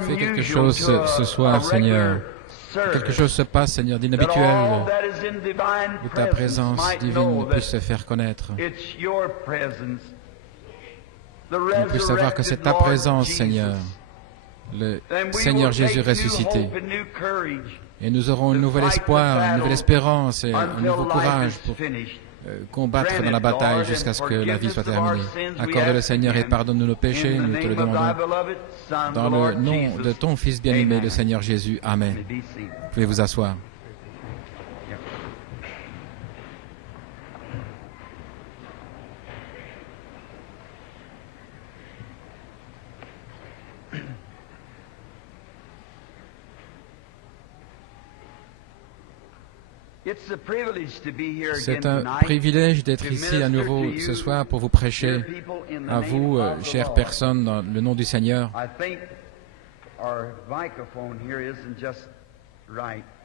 Fais quelque chose ce soir, Seigneur. Que quelque chose se passe, Seigneur, d'inhabituel, que ta présence divine puisse se faire connaître. On puisse savoir que c'est ta présence, Seigneur, le Seigneur Jésus ressuscité. Et nous aurons un nouvel espoir, une nouvelle espérance et un nouveau courage pour combattre dans la bataille jusqu'à ce que la vie soit terminée. Accorde-le, Seigneur, et pardonne-nous nos péchés, nous te le demandons. Dans le nom de ton Fils bien-aimé, le Seigneur Jésus. Amen. Vous pouvez vous asseoir. C'est un privilège d'être ici à nouveau ce soir pour vous prêcher à vous, chères personnes, dans le nom du Seigneur.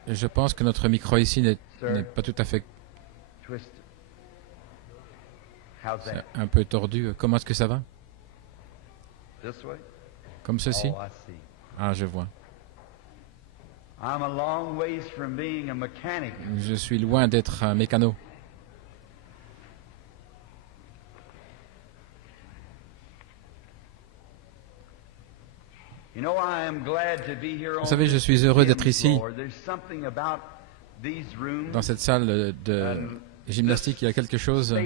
Je pense que notre micro ici n'est pas tout à fait... C'est un peu tordu. Comment est-ce que ça va? Comme ceci? Ah, je vois. Je suis loin d'être un mécano. Vous savez, je suis heureux d'être ici, dans cette salle de gymnastique. Il y a quelque chose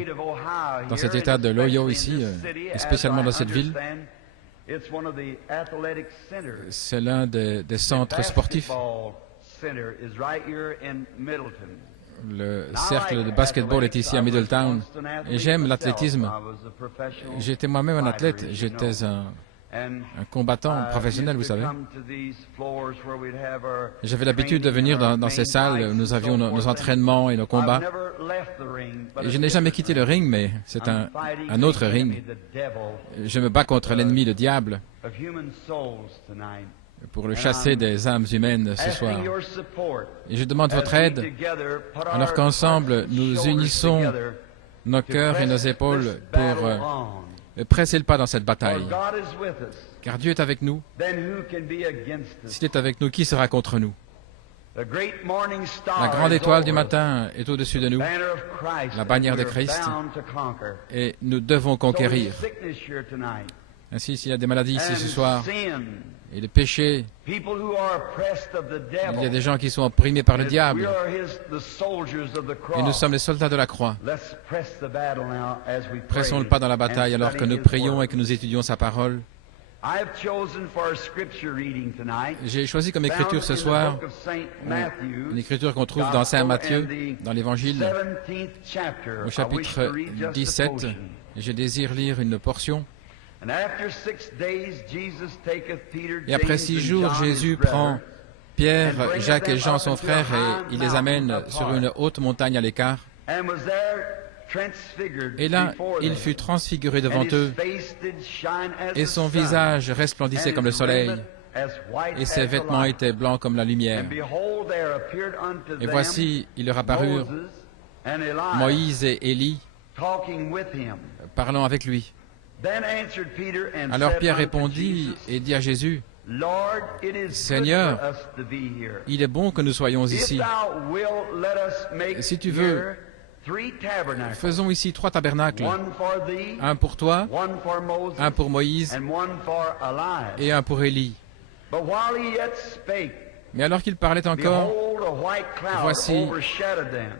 dans cet état de l'Ohio ici, et spécialement dans cette ville. C'est l'un des centres sportifs. Le cercle de basketball est ici à Middletown. Et j'aime l'athlétisme. J'étais moi-même un athlète. J'étais un combattant professionnel, vous savez. J'avais l'habitude de venir dans ces salles où nous avions nos entraînements et nos combats. Et je n'ai jamais quitté le ring, mais c'est un autre ring. Je me bats contre l'ennemi, le diable, pour le chasser des âmes humaines ce soir. Et je demande votre aide, alors qu'ensemble, nous unissons nos cœurs et nos épaules pour presser le pas dans cette bataille. Car Dieu est avec nous. S'il est avec nous, qui sera contre nous? La grande étoile du matin est au-dessus de nous, la bannière de Christ, et nous devons conquérir. Ainsi, s'il y a des maladies ici ce soir, et le péché, il y a des gens qui sont opprimés par le diable, et nous sommes les soldats de la croix. Pressons le pas dans la bataille alors que nous prions et que nous étudions sa parole. J'ai choisi comme écriture ce soir une écriture qu'on trouve dans Saint Matthieu, dans l'Évangile, au chapitre 17. Je désire lire une portion. Et après 6 jours, Jésus prend Pierre, Jacques et Jean, son frère, et il les amène sur une haute montagne à l'écart. Et là, il fut transfiguré devant eux, et son visage resplendissait comme le soleil, et ses vêtements étaient blancs comme la lumière. Et voici, il leur apparurent Moïse et Élie, parlant avec lui. Alors Pierre répondit et dit à Jésus, « Seigneur, il est bon que nous soyons ici. Si tu veux, faisons ici 3 tabernacles, un pour toi, un pour Moïse et un pour Élie. » Mais alors qu'il parlait encore, voici,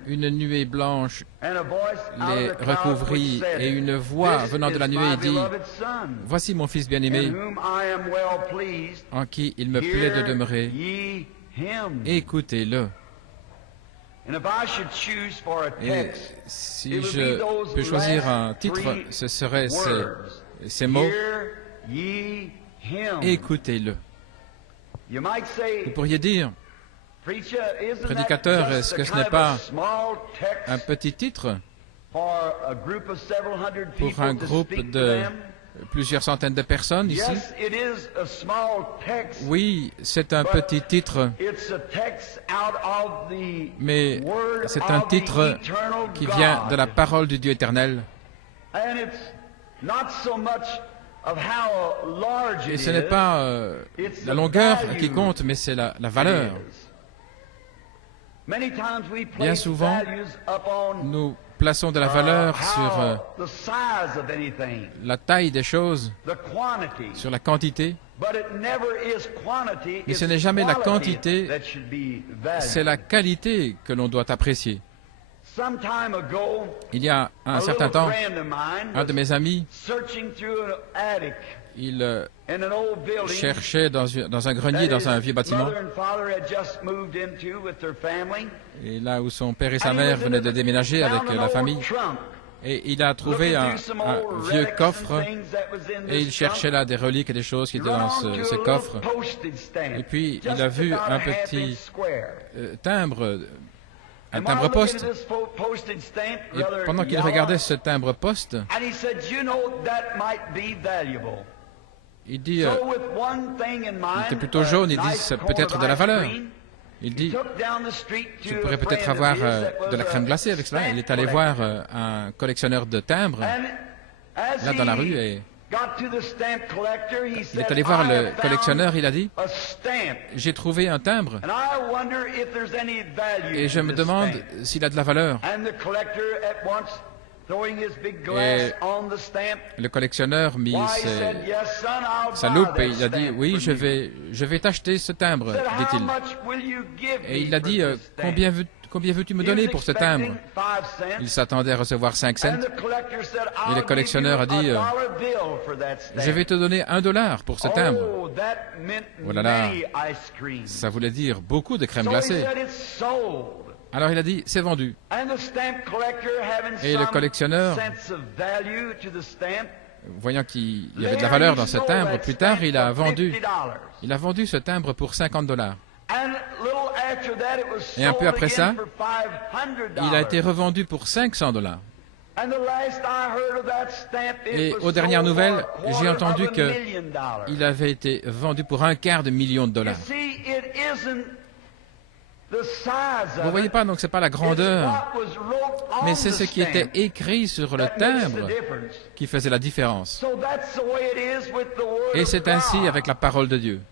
une nuée blanche les recouvrit, et une voix venant de la nuée dit, « Voici mon Fils bien-aimé, en qui il me plaît de demeurer. Écoutez-le. » Et si je peux choisir un titre, ce serait ces mots, « Écoutez-le. » Vous pourriez dire, prédicateur, est-ce que ce n'est pas un petit titre pour un groupe de plusieurs centaines de personnes ici? Oui, c'est un petit titre, mais c'est un titre qui vient de la parole du Dieu éternel. Et ce n'est pas la longueur qui compte, mais c'est la valeur. Bien souvent, nous plaçons de la valeur sur la taille des choses, sur la quantité, mais ce n'est jamais la quantité, c'est la qualité que l'on doit apprécier. Il y a un certain temps, un de mes amis, il cherchait dans un grenier, dans un vieux bâtiment, et là où son père et sa mère venaient de déménager avec la famille. Et il a trouvé un vieux coffre, et il cherchait là des reliques et des choses qui étaient dans ce coffre. Et puis il a vu un petit timbre, un timbre-poste. Et pendant qu'il regardait ce timbre-poste, il dit, il était plutôt jaune, il dit, c'est peut-être de la valeur. Il dit, tu pourrais peut-être avoir de la crème glacée avec cela. Il est allé voir un collectionneur de timbres, là dans la rue, et il est allé voir le collectionneur, il a dit, j'ai trouvé un timbre, et je me demande s'il a de la valeur. Et le collectionneur mit sa loupe et il a dit, oui, je vais t'acheter ce timbre, dit-il. Et il a dit, combien veux-tu me donner pour ce timbre? Il s'attendait à recevoir 5 cents. Et le collectionneur a dit, je vais te donner $1 pour ce timbre. Oh là là, ça voulait dire beaucoup de crème glacée. Alors il a dit, c'est vendu. Et le collectionneur, voyant qu'il y avait de la valeur dans ce timbre, plus tard, il a vendu ce timbre pour $50. Et un peu après ça, il a été revendu pour $500. Et aux dernières nouvelles, j'ai entendu qu'il avait été vendu pour $250 000. Vous voyez pas, donc c'est pas la grandeur, mais c'est ce qui était écrit sur le timbre qui faisait la différence. Et c'est ainsi avec la parole de Dieu.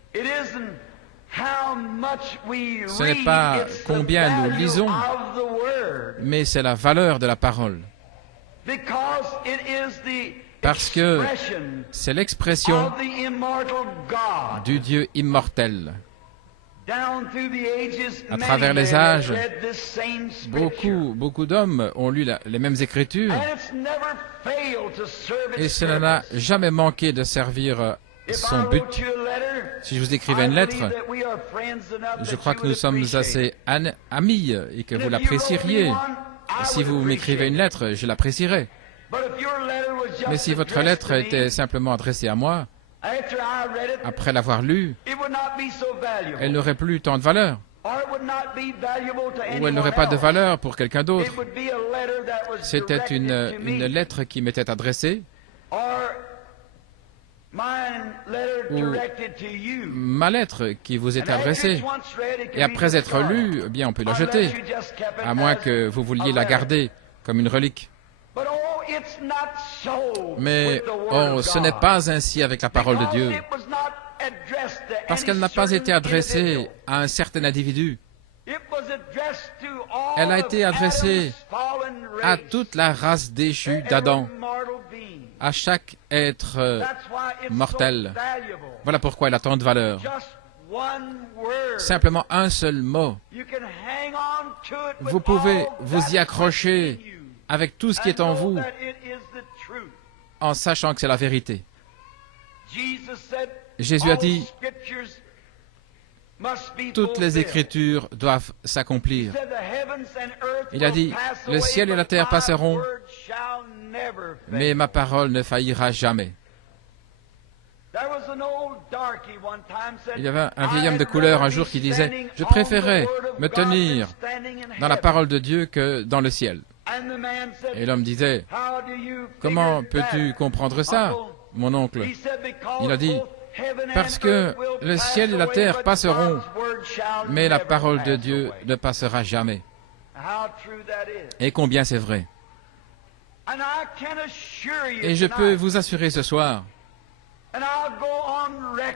Ce n'est pas combien nous lisons, mais c'est la valeur de la parole. Parce que c'est l'expression du Dieu immortel. À travers les âges, beaucoup d'hommes ont lu les mêmes Écritures et cela n'a jamais manqué de servir son but. Si je vous écrivais une lettre, je crois que nous sommes assez amis et que vous l'apprécieriez. Si vous m'écrivez une lettre, je l'apprécierais. Mais si votre lettre était simplement adressée à moi, après l'avoir lue, elle n'aurait plus tant de valeur. Ou elle n'aurait pas de valeur pour quelqu'un d'autre. C'était une lettre qui m'était adressée, ou ma lettre qui vous est adressée. Et après être lue, eh bien on peut la jeter, à moins que vous vouliez la garder comme une relique. Mais ce n'est pas ainsi avec la parole de Dieu, parce qu'elle n'a pas été adressée à un certain individu. Elle a été adressée à toute la race déchue d'Adam, à chaque être mortel. Voilà pourquoi elle a tant de valeur. Simplement un seul mot. Vous pouvez vous y accrocher avec tout ce qui est en vous, en sachant que c'est la vérité. Jésus a dit, toutes les Écritures doivent s'accomplir. Il a dit, le ciel et la terre passeront, mais ma parole ne faillira jamais. Il y avait un vieil homme de couleur un jour qui disait, je préférais me tenir dans la parole de Dieu que dans le ciel. Et l'homme disait, comment peux-tu comprendre ça, mon oncle? Il a dit, parce que le ciel et la terre passeront, mais la parole de Dieu ne passera jamais. Et combien c'est vrai. Et je peux vous assurer ce soir,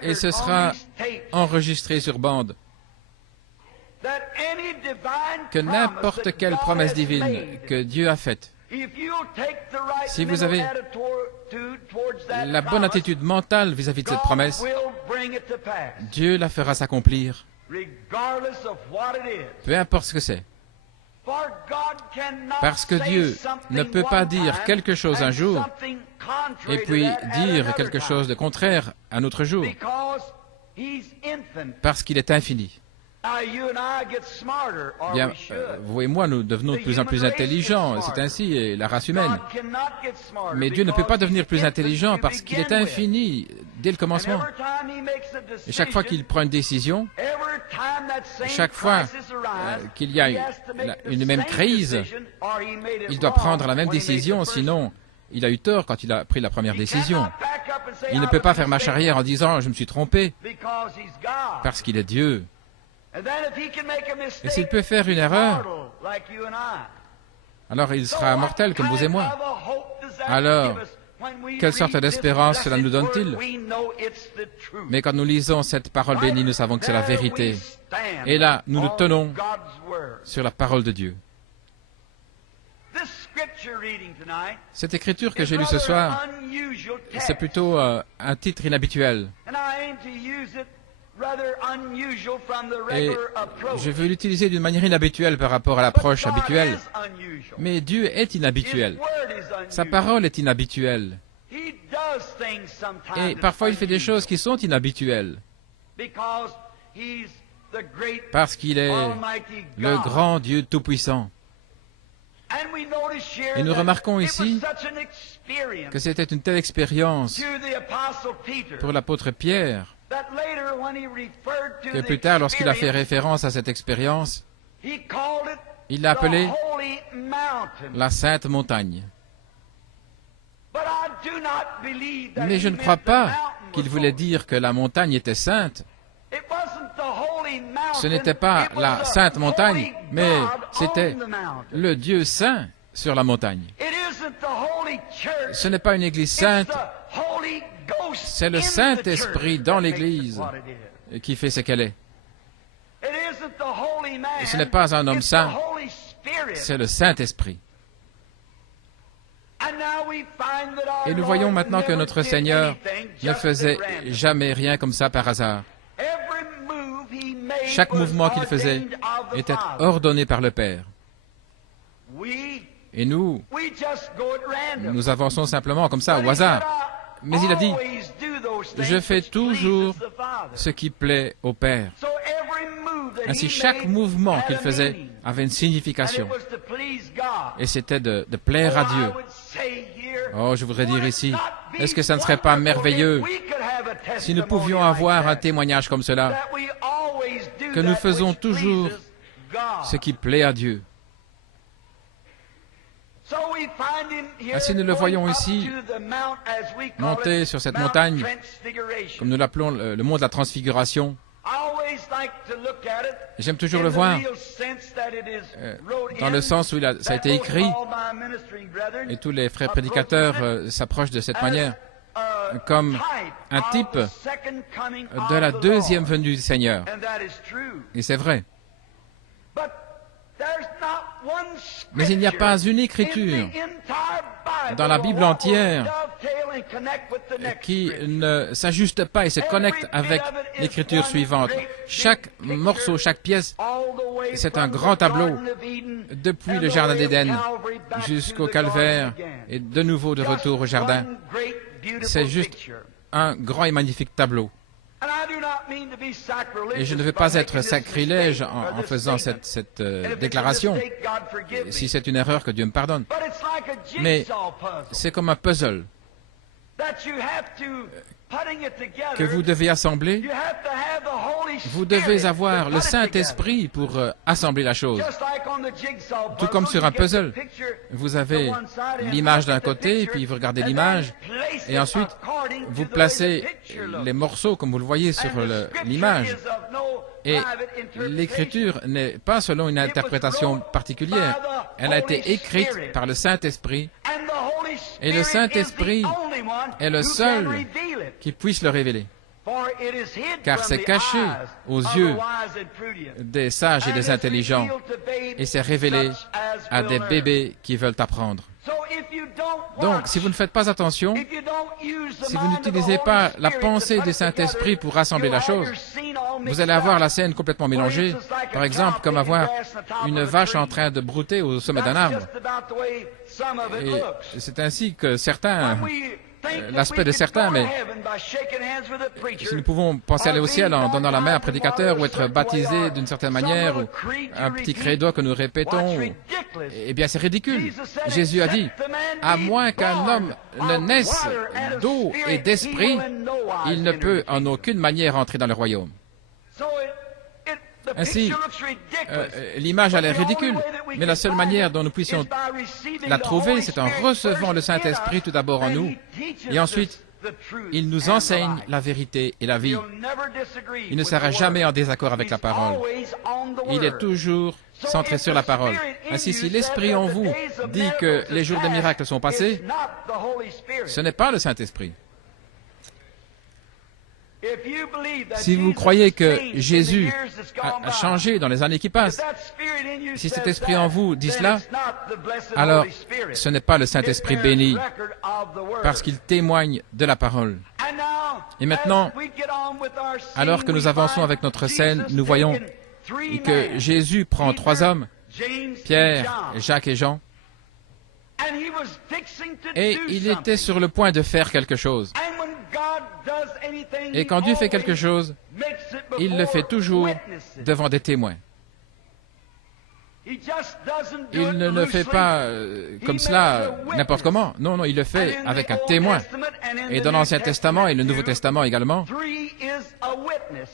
et ce sera enregistré sur bande, que n'importe quelle promesse divine que Dieu a faite, si vous avez la bonne attitude mentale vis-à-vis de cette promesse, Dieu la fera s'accomplir, peu importe ce que c'est. Parce que Dieu ne peut pas dire quelque chose un jour et puis dire quelque chose de contraire un autre jour, parce qu'il est infini. Bien, vous et moi, nous devenons de plus en plus intelligents, c'est ainsi, et la race humaine. Mais Dieu ne peut pas devenir plus intelligent parce qu'il est infini dès le commencement. Et chaque fois qu'il prend une décision, chaque fois qu'il y a une même crise, il doit prendre la même décision, sinon il a eu tort quand il a pris la première décision. Il ne peut pas faire marche arrière en disant « je me suis trompé » parce qu'il est Dieu. Et s'il peut faire une erreur, alors il sera mortel comme vous et moi. Alors, quelle sorte d'espérance cela nous donne-t-il? Mais quand nous lisons cette parole bénie, nous savons que c'est la vérité. Et là, nous nous tenons sur la parole de Dieu. Cette écriture que j'ai lue ce soir, c'est plutôt un titre inhabituel. Et je veux l'utiliser d'une manière inhabituelle par rapport à l'approche habituelle. Mais Dieu est inhabituel. Sa parole est inhabituelle. Et parfois il fait des choses qui sont inhabituelles. Parce qu'il est le grand Dieu Tout-Puissant. Et nous remarquons ici que c'était une telle expérience pour l'apôtre Pierre, que plus tard, lorsqu'il a fait référence à cette expérience, il l'a appelée la Sainte Montagne. Mais je ne crois pas qu'il voulait dire que la montagne était sainte. Ce n'était pas la Sainte Montagne, mais c'était le Dieu saint sur la montagne. Ce n'est pas une église sainte, c'est le Saint-Esprit dans l'Église qui fait ce qu'elle est. Et ce n'est pas un homme saint, c'est le Saint-Esprit. Et nous voyons maintenant que notre Seigneur ne faisait jamais rien comme ça par hasard. Chaque mouvement qu'il faisait était ordonné par le Père. Et nous avançons simplement comme ça, au hasard. Mais il a dit, je fais toujours ce qui plaît au Père. Ainsi, chaque mouvement qu'il faisait avait une signification. Et c'était de plaire à Dieu. Oh, je voudrais dire ici, est-ce que ça ne serait pas merveilleux si nous pouvions avoir un témoignage comme cela, que nous faisons toujours ce qui plaît à Dieu. Ainsi, nous le voyons ici, monter sur cette montagne, comme nous l'appelons le mont de la Transfiguration. J'aime toujours le voir, dans le sens où ça a été écrit, et tous les frères prédicateurs s'approchent de cette manière, comme un type de la deuxième venue du Seigneur. Et c'est vrai. Mais il n'y a pas une écriture dans la Bible entière qui ne s'ajuste pas et se connecte avec l'écriture suivante. Chaque morceau, chaque pièce, c'est un grand tableau, depuis le Jardin d'Éden jusqu'au Calvaire et de nouveau de retour au Jardin. C'est juste un grand et magnifique tableau. Et je ne veux pas être sacrilège en faisant cette déclaration, si c'est une erreur, que Dieu me pardonne. Mais c'est comme un puzzle que vous devez assembler. Vous devez avoir le Saint-Esprit pour assembler la chose. Tout comme sur un puzzle. Vous avez l'image d'un côté, puis vous regardez l'image, et ensuite vous placez les morceaux comme vous le voyez sur l'image. Et l'écriture n'est pas selon une interprétation particulière. Elle a été écrite par le Saint-Esprit, Et le Saint-Esprit est le seul qui puisse le révéler. Car c'est caché aux yeux des sages et des intelligents, et c'est révélé à des bébés qui veulent apprendre. Donc, si vous ne faites pas attention, si vous n'utilisez pas la pensée du Saint-Esprit pour rassembler la chose, vous allez avoir la scène complètement mélangée, par exemple, comme avoir une vache en train de brouter au sommet d'un arbre. Et c'est ainsi que certains... l'aspect de certains, mais si nous pouvons penser aller au ciel en donnant la main à un prédicateur ou être baptisé d'une certaine manière, ou un petit credo que nous répétons, eh bien c'est ridicule. Jésus a dit, à moins qu'un homme ne naisse d'eau et d'esprit, il ne peut en aucune manière entrer dans le royaume. Ainsi, l'image a l'air ridicule, mais la seule manière dont nous puissions la trouver, c'est en recevant le Saint-Esprit tout d'abord en nous, et ensuite, il nous enseigne la vérité et la vie. Il ne sera jamais en désaccord avec la parole. Il est toujours centré sur la parole. Ainsi, si l'Esprit en vous dit que les jours des miracles sont passés, ce n'est pas le Saint-Esprit. Si vous croyez que Jésus a changé dans les années qui passent, si cet esprit en vous dit cela, alors ce n'est pas le Saint-Esprit béni, parce qu'il témoigne de la parole. Et maintenant, alors que nous avançons avec notre scène, nous voyons que Jésus prend 3 hommes, Pierre, Jacques et Jean, et il était sur le point de faire quelque chose. Et quand Dieu fait quelque chose, il le fait toujours devant des témoins. Il ne le fait pas comme cela, n'importe comment. Non, non, il le fait avec un témoin. Et dans l'Ancien Testament et le Nouveau Testament également,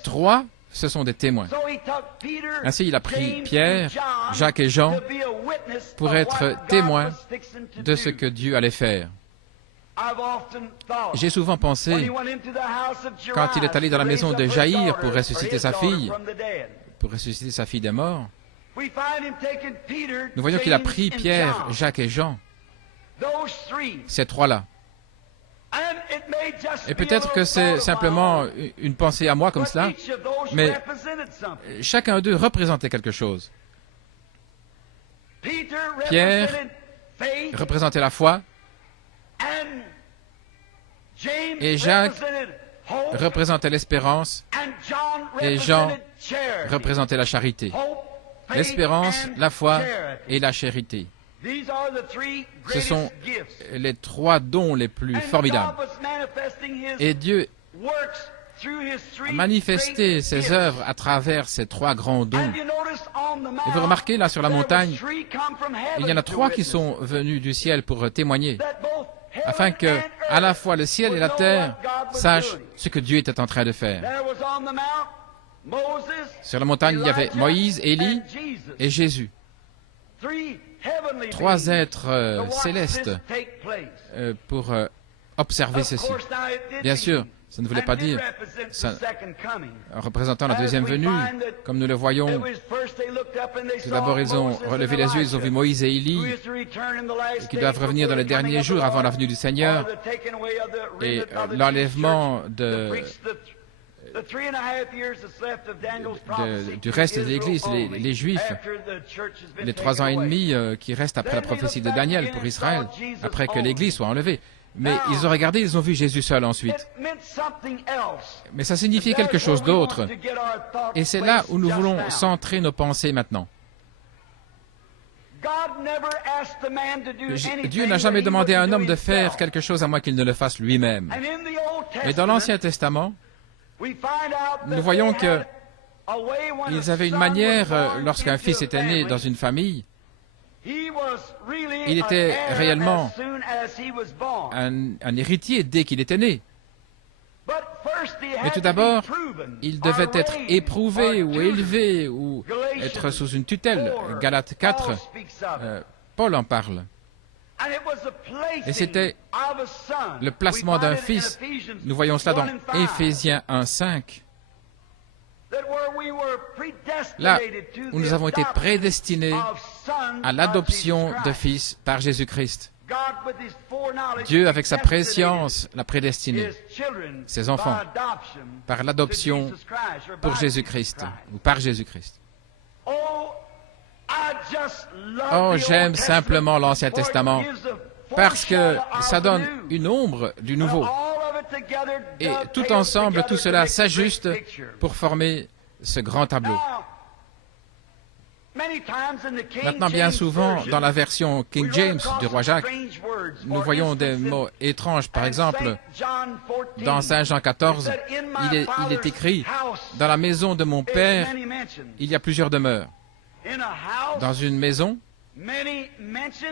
3, ce sont des témoins. Ainsi, il a pris Pierre, Jacques et Jean pour être témoins de ce que Dieu allait faire. J'ai souvent pensé, quand il est allé dans la maison de Jaïr pour ressusciter sa fille des morts, nous voyons qu'il a pris Pierre, Jacques et Jean, ces 3-là. Et peut-être que c'est simplement une pensée à moi comme cela, mais chacun d'eux représentait quelque chose. Pierre représentait la foi, et Jacques représentait l'espérance, et Jean représentait la charité. L'espérance, la foi et la charité. Ce sont les 3 dons les plus formidables. Et Dieu a manifesté ses œuvres à travers ces 3 grands dons. Et vous remarquez, là, sur la montagne, il y en a 3 qui sont venus du ciel pour témoigner, afin que, à la fois, le ciel et la terre sachent ce que Dieu était en train de faire. Sur la montagne, il y avait Moïse, Élie et Jésus. 3 êtres célestes pour observer ceci. Bien sûr, ça ne voulait pas dire, en représentant la deuxième venue, comme nous le voyons. Tout d'abord, ils ont relevé les yeux, ils ont vu Moïse et Élie, qui doivent revenir dans les derniers jours avant la venue du Seigneur, et l'enlèvement du reste de l'Église, les Juifs, les 3 ans et demi qui restent après la prophétie de Daniel pour Israël, après que l'Église soit enlevée. Mais ils ont regardé, ils ont vu Jésus seul ensuite. Mais ça signifiait quelque chose d'autre. Et c'est là où nous voulons centrer nos pensées maintenant. Dieu n'a jamais demandé à un homme de faire quelque chose à moins qu'il ne le fasse lui-même. Et dans l'Ancien Testament, nous voyons qu'ils avaient une manière, lorsqu'un fils était né dans une famille, il était réellement un héritier dès qu'il était né. Mais tout d'abord, il devait être éprouvé ou élevé ou être sous une tutelle. Galates 4, Paul en parle. Et c'était le placement d'un fils. Nous voyons cela dans Éphésiens 1:5. Là où nous avons été prédestinés à l'adoption de fils par Jésus-Christ. Dieu, avec sa préscience, l'a prédestiné, ses enfants, par l'adoption pour Jésus-Christ, ou par Jésus-Christ. Oh, j'aime simplement l'Ancien Testament, parce que ça donne une ombre du Nouveau. Et tout ensemble, tout cela s'ajuste pour former ce grand tableau. Maintenant, bien souvent, dans la version King James du roi Jacques, nous voyons des mots étranges. Par exemple, dans Saint Jean 14, il est écrit « Dans la maison de mon Père, il y a plusieurs demeures. » Dans une maison,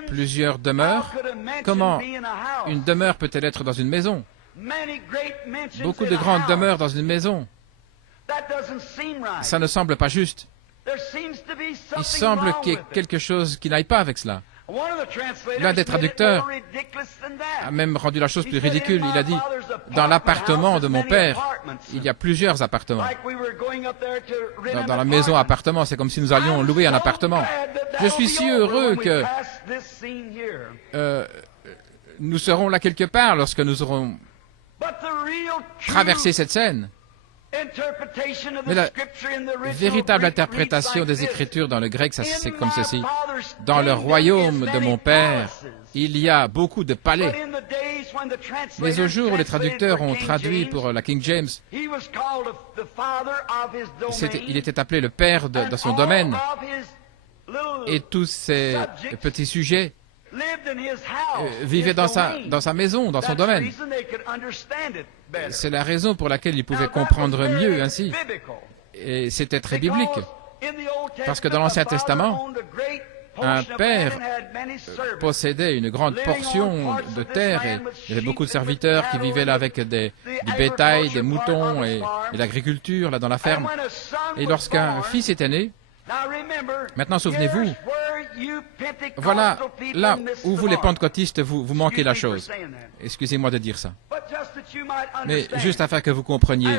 plusieurs demeures. Comment une demeure peut-elle être dans une maison? Beaucoup de grandes demeures dans une maison. Ça ne semble pas juste. Il semble qu'il y ait quelque chose qui n'aille pas avec cela. L'un des traducteurs a même rendu la chose plus ridicule. Il a dit, dans l'appartement de mon père, il y a plusieurs appartements. Dans la maison appartement, c'est comme si nous allions louer un appartement. Je suis si heureux que nous serons là quelque part lorsque nous aurons traversé cette scène. Mais la véritable interprétation des Écritures dans le grec, c'est comme ceci. Dans le royaume de mon Père, il y a beaucoup de palais. Mais au jour où les traducteurs ont traduit pour la King James, il était appelé le père de son domaine. Et tous ces petits sujets vivaient dans sa maison, dans son domaine. C'est la raison pour laquelle il pouvait comprendre mieux ainsi. Et c'était très biblique. Parce que dans l'Ancien Testament, un père possédait une grande portion de terre et il y avait beaucoup de serviteurs qui vivaient là avec du bétail, des moutons et l'agriculture là dans la ferme. Et lorsqu'un fils était né, maintenant souvenez-vous, voilà là où vous les pentecôtistes, vous manquez la chose. Excusez-moi de dire ça. Mais juste afin que vous compreniez,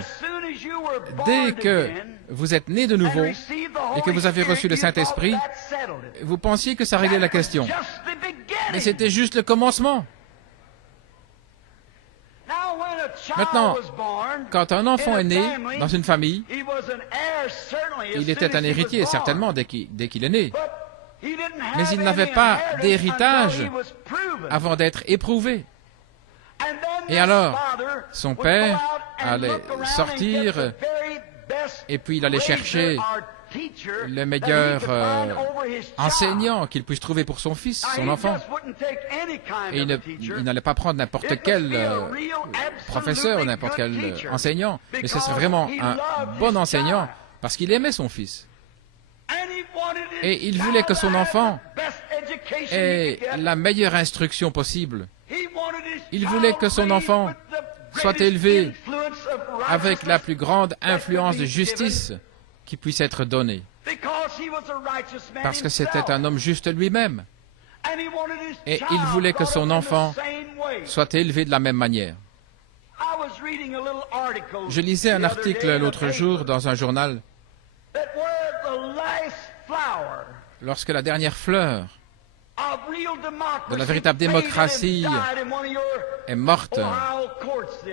dès que vous êtes né de nouveau et que vous avez reçu le Saint-Esprit, vous pensiez que ça réglait la question. Mais c'était juste le commencement. Maintenant, quand un enfant est né dans une famille, il était un héritier, certainement, dès qu'il est né. Mais il n'avait pas d'héritage avant d'être éprouvé. Et alors, son père allait sortir et puis il allait chercher le meilleur enseignant qu'il puisse trouver pour son fils, son enfant. Et il n'allait pas prendre n'importe quel professeur, n'importe quel enseignant, mais ce serait vraiment un bon enseignant parce qu'il aimait son fils. Et il voulait que son enfant ait la meilleure instruction possible. Il voulait que son enfant soit élevé avec la plus grande influence de justice qui puisse être donnée. Parce que c'était un homme juste lui-même. Et il voulait que son enfant soit élevé de la même manière. Je lisais un article l'autre jour dans un journal. Lorsque la dernière fleur de la véritable démocratie est morte,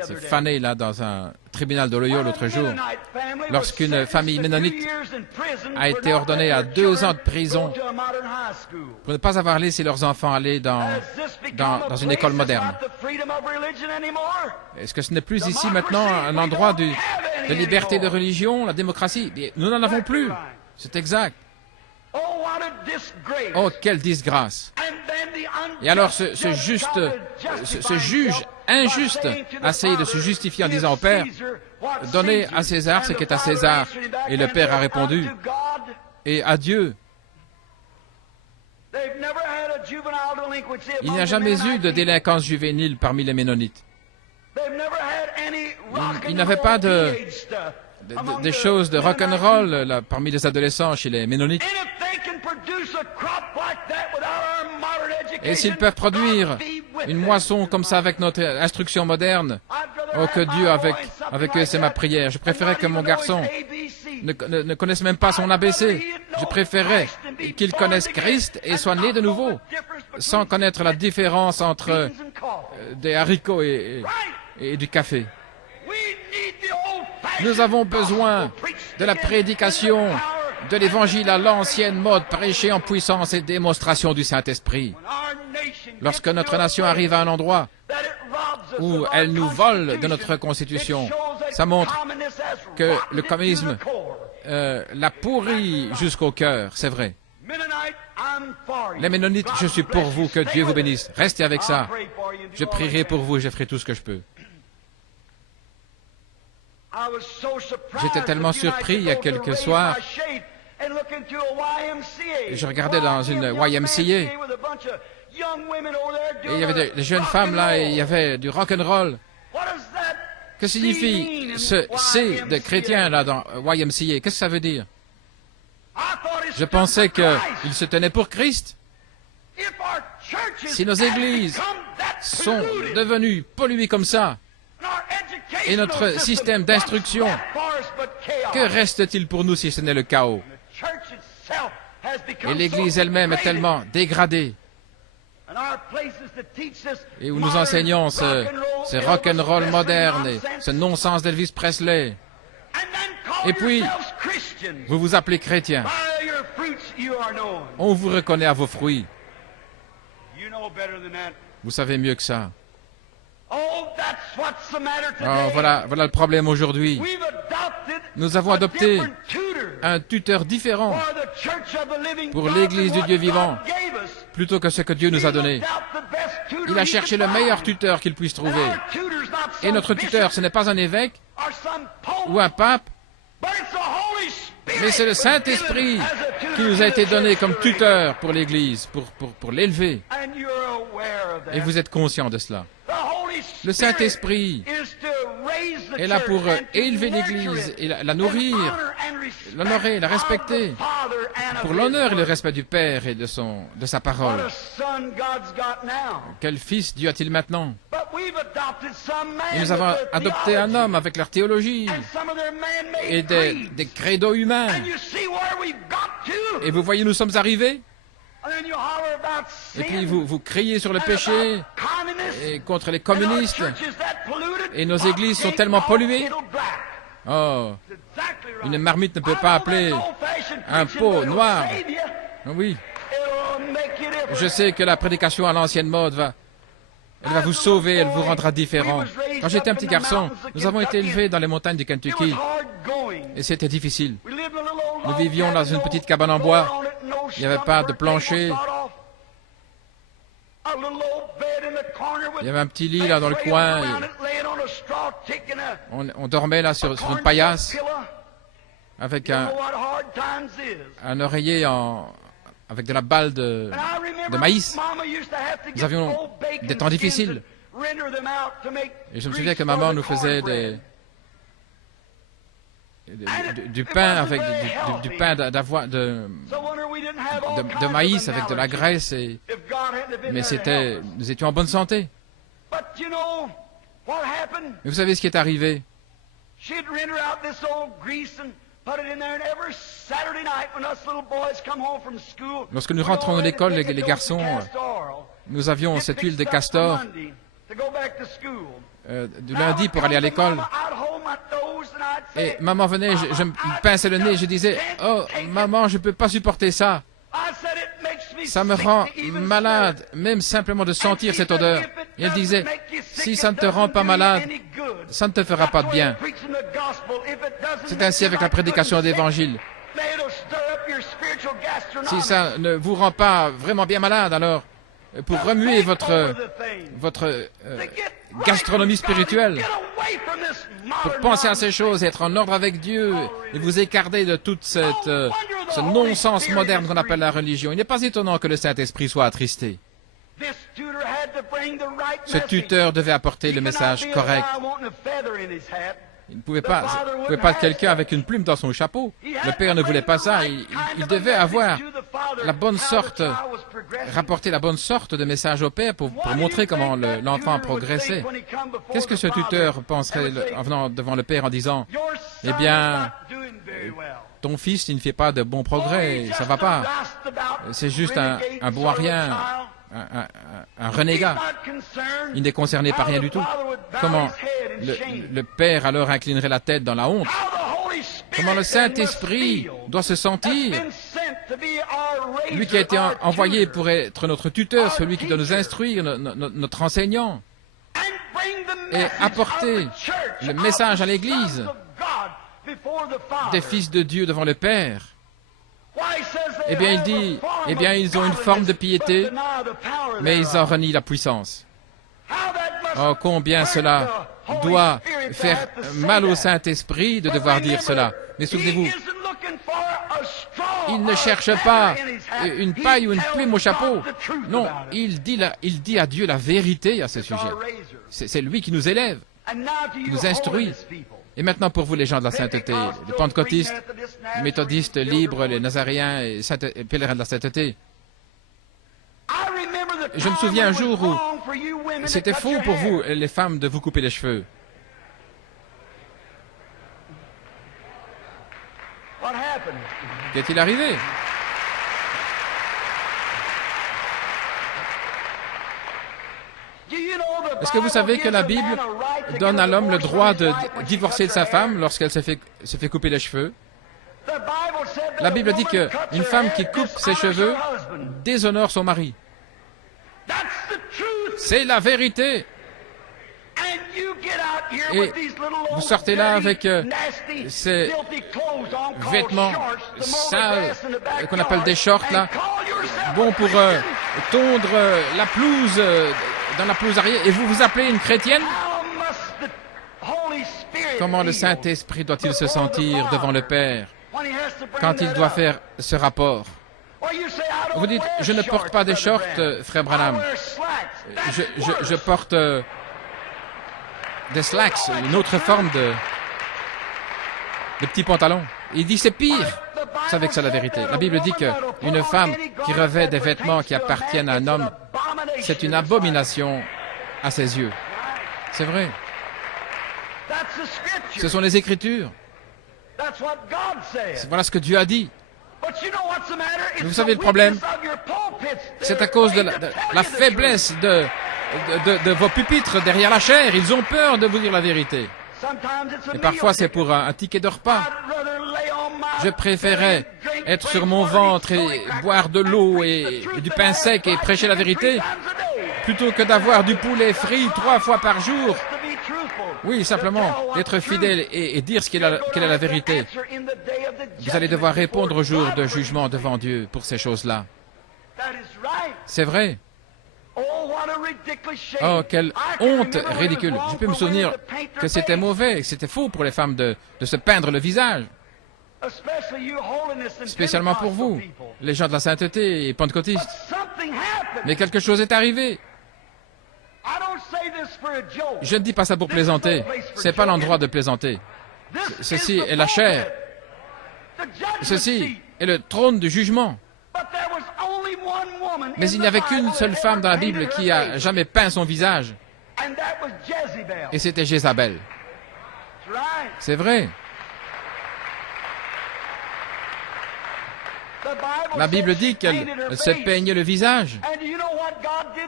c'est fané là dans un tribunal d'Ohio l'autre jour, lorsqu'une famille ménonite a été ordonnée à 2 ans de prison pour ne pas avoir laissé leurs enfants aller dans une école moderne. Est-ce que ce n'est plus ici maintenant un endroit de liberté de religion, la démocratie? Nous n'en avons plus. C'est exact. Oh, quelle disgrâce! Et alors ce juge injuste a essayé de se justifier en disant au Père, donnez à César ce qui est à César. Et le Père a répondu, et à Dieu. Il n'y a jamais eu de délinquance juvénile parmi les Ménonites. Il n'y avait pas des choses de rock'n'roll parmi les adolescents chez les Ménonites. Et s'ils peuvent produire une moisson comme ça avec notre instruction moderne, oh que Dieu avec eux, c'est ma prière. Je préférais que mon garçon ne connaisse même pas son ABC. Je préférais qu'il connaisse Christ et soit né de nouveau. sans connaître la différence entre des haricots et du café. Nous avons besoin de la prédication de l'Évangile à l'ancienne mode, prêchée en puissance et démonstration du Saint-Esprit. Lorsque notre nation arrive à un endroit où elle nous vole de notre Constitution, ça montre que le communisme l'a pourri jusqu'au cœur, c'est vrai. Les Ménonites, je suis pour vous, que Dieu vous bénisse. Restez avec ça. Je prierai pour vous et je ferai tout ce que je peux. J'étais tellement surpris il y a quelques soirs. Je regardais dans une YMCA. Et il y avait des jeunes femmes là et il y avait du rock'n'roll. Que signifie ce C de chrétien là dans YMCA? Qu'est-ce que ça veut dire? Je pensais qu'ils se tenaient pour Christ. Si nos églises sont devenues polluées comme ça, et notre système d'instruction, que reste-t-il pour nous si ce n'est le chaos? Et l'Église elle-même est tellement dégradée. Et où nous enseignons ce rock'n'roll moderne, et ce non-sens d'Elvis Presley. Et puis, vous vous appelez chrétien. On vous reconnaît à vos fruits. Vous savez mieux que ça. Oh, voilà le problème aujourd'hui. Nous avons adopté un tuteur différent pour l'Église du Dieu vivant, plutôt que ce que Dieu nous a donné. Il a cherché le meilleur tuteur qu'il puisse trouver. Et notre tuteur, ce n'est pas un évêque ou un pape, mais c'est le Saint-Esprit qui nous a été donné comme tuteur pour l'Église, pour l'élever. Et vous êtes conscient de cela. Le Saint-Esprit est là pour élever l'Église et la nourrir, l'honorer, la respecter, pour l'honneur et le respect du Père et de sa parole. Quel fils Dieu a-t-il maintenant? Et nous avons adopté un homme avec leur théologie et des credos humains. Et vous voyez, nous sommes arrivés. Et puis vous criez sur le péché et contre les communistes. Et nos églises sont tellement polluées. Oh, une marmite ne peut pas appeler un pot noir. Oui. Je sais que la prédication à l'ancienne mode elle va vous sauver, elle vous rendra différent. Quand j'étais un petit garçon, nous avons été élevés dans les montagnes du Kentucky. Et c'était difficile. Nous vivions dans une petite cabane en bois. Il n'y avait pas de plancher. Il y avait un petit lit là dans le coin. On dormait là sur une paillasse avec un oreiller avec de la balle de maïs. Nous avions des temps difficiles. Et je me souviens que maman nous faisait du pain avec du pain de maïs avec de la graisse. Mais nous étions en bonne santé. Mais vous savez ce qui est arrivé? Lorsque nous rentrons de l'école, les garçons, nous avions cette huile de castor du lundi pour aller à l'école. Et maman venait, je me pinçais le nez, je disais, « Oh, maman, je ne peux pas supporter ça. Ça me rend malade, même simplement de sentir cette odeur. » Et elle disait, « Si ça ne te rend pas malade, ça ne te fera pas de bien. » C'est ainsi avec la prédication d'Évangile. Si ça ne vous rend pas vraiment bien malade, alors, pour remuer votre gastronomie spirituelle, pour penser à ces choses, être en ordre avec Dieu et vous écarter de toute ce non-sens moderne qu'on appelle la religion. Il n'est pas étonnant que le Saint-Esprit soit attristé. Ce tuteur devait apporter le message correct. Il ne pouvait pas être quelqu'un avec une plume dans son chapeau. Le Père ne voulait pas ça. Il devait avoir la bonne sorte, rapporter la bonne sorte de message au Père pour montrer comment l'enfant progressait. Qu'est-ce que ce tuteur penserait en venant devant le Père en disant, « Eh bien, ton fils, il ne fait pas de bons progrès, ça ne va pas. C'est juste un bon à rien. un renégat. Il n'est concerné par rien du tout. Comment le Père alors inclinerait la tête dans la honte? Comment le Saint-Esprit doit se sentir? Lui qui a été envoyé pour être notre tuteur, celui qui doit nous instruire, notre enseignant, et apporter le message à l'Église des fils de Dieu devant le Père. Eh bien, il dit, ils ont une forme de piété, mais ils en renient la puissance. Oh, combien cela doit faire mal au Saint-Esprit de devoir dire cela. Mais souvenez-vous, il ne cherche pas une paille ou une plume au chapeau. Non, il dit à Dieu la vérité à ce sujet. C'est lui qui nous élève, qui nous instruit. Et maintenant, pour vous, les gens de la sainteté, les pentecôtistes, les méthodistes libres, les nazaréens et pèlerins de la sainteté, je me souviens un jour où c'était faux pour vous, les femmes, de vous couper les cheveux. Qu'est-il arrivé? Est-ce que vous savez que la Bible donne à l'homme le droit de divorcer de sa femme lorsqu'elle se fait couper les cheveux? La Bible dit qu'une femme qui coupe ses cheveux déshonore son mari. C'est la vérité. Et vous sortez là avec ces vêtements sales qu'on appelle des shorts là, bon pour tondre la pelouse dans la pelouse arrière, et vous vous appelez une chrétienne? Comment le Saint-Esprit doit-il se sentir devant le Père quand il doit faire ce rapport? Vous dites, je ne porte pas des shorts, frère Branham. Je porte des slacks, une autre forme de petits pantalons. Il dit, c'est pire. Vous savez que c'est la vérité. La Bible dit qu'une femme qui revêt des vêtements qui appartiennent à un homme, c'est une abomination à ses yeux. C'est vrai. Ce sont les Écritures. Voilà ce que Dieu a dit. Mais vous savez le problème? C'est à cause de la faiblesse de vos pupitres derrière la chair. Ils ont peur de vous dire la vérité. Et parfois c'est pour un ticket de repas. Je préférais être sur mon ventre et boire de l'eau et du pain sec et prêcher la vérité, plutôt que d'avoir du poulet frit 3 fois par jour. Oui, simplement, d'être fidèle et dire quelle est la vérité. Vous allez devoir répondre au jour de jugement devant Dieu pour ces choses-là. C'est vrai. Oh, quelle honte ridicule. Je peux me souvenir que c'était mauvais, que c'était faux pour les femmes de se peindre le visage. Spécialement pour vous, les gens de la sainteté et pentecôtistes. Mais quelque chose est arrivé. Je ne dis pas ça pour plaisanter. Ce n'est pas l'endroit de plaisanter. Ceci est la chair. Ceci est le trône du jugement. Mais il n'y avait qu'une seule femme dans la Bible qui a jamais peint son visage. Et c'était Jézabel. C'est vrai. La Bible dit qu'elle se peignait le visage.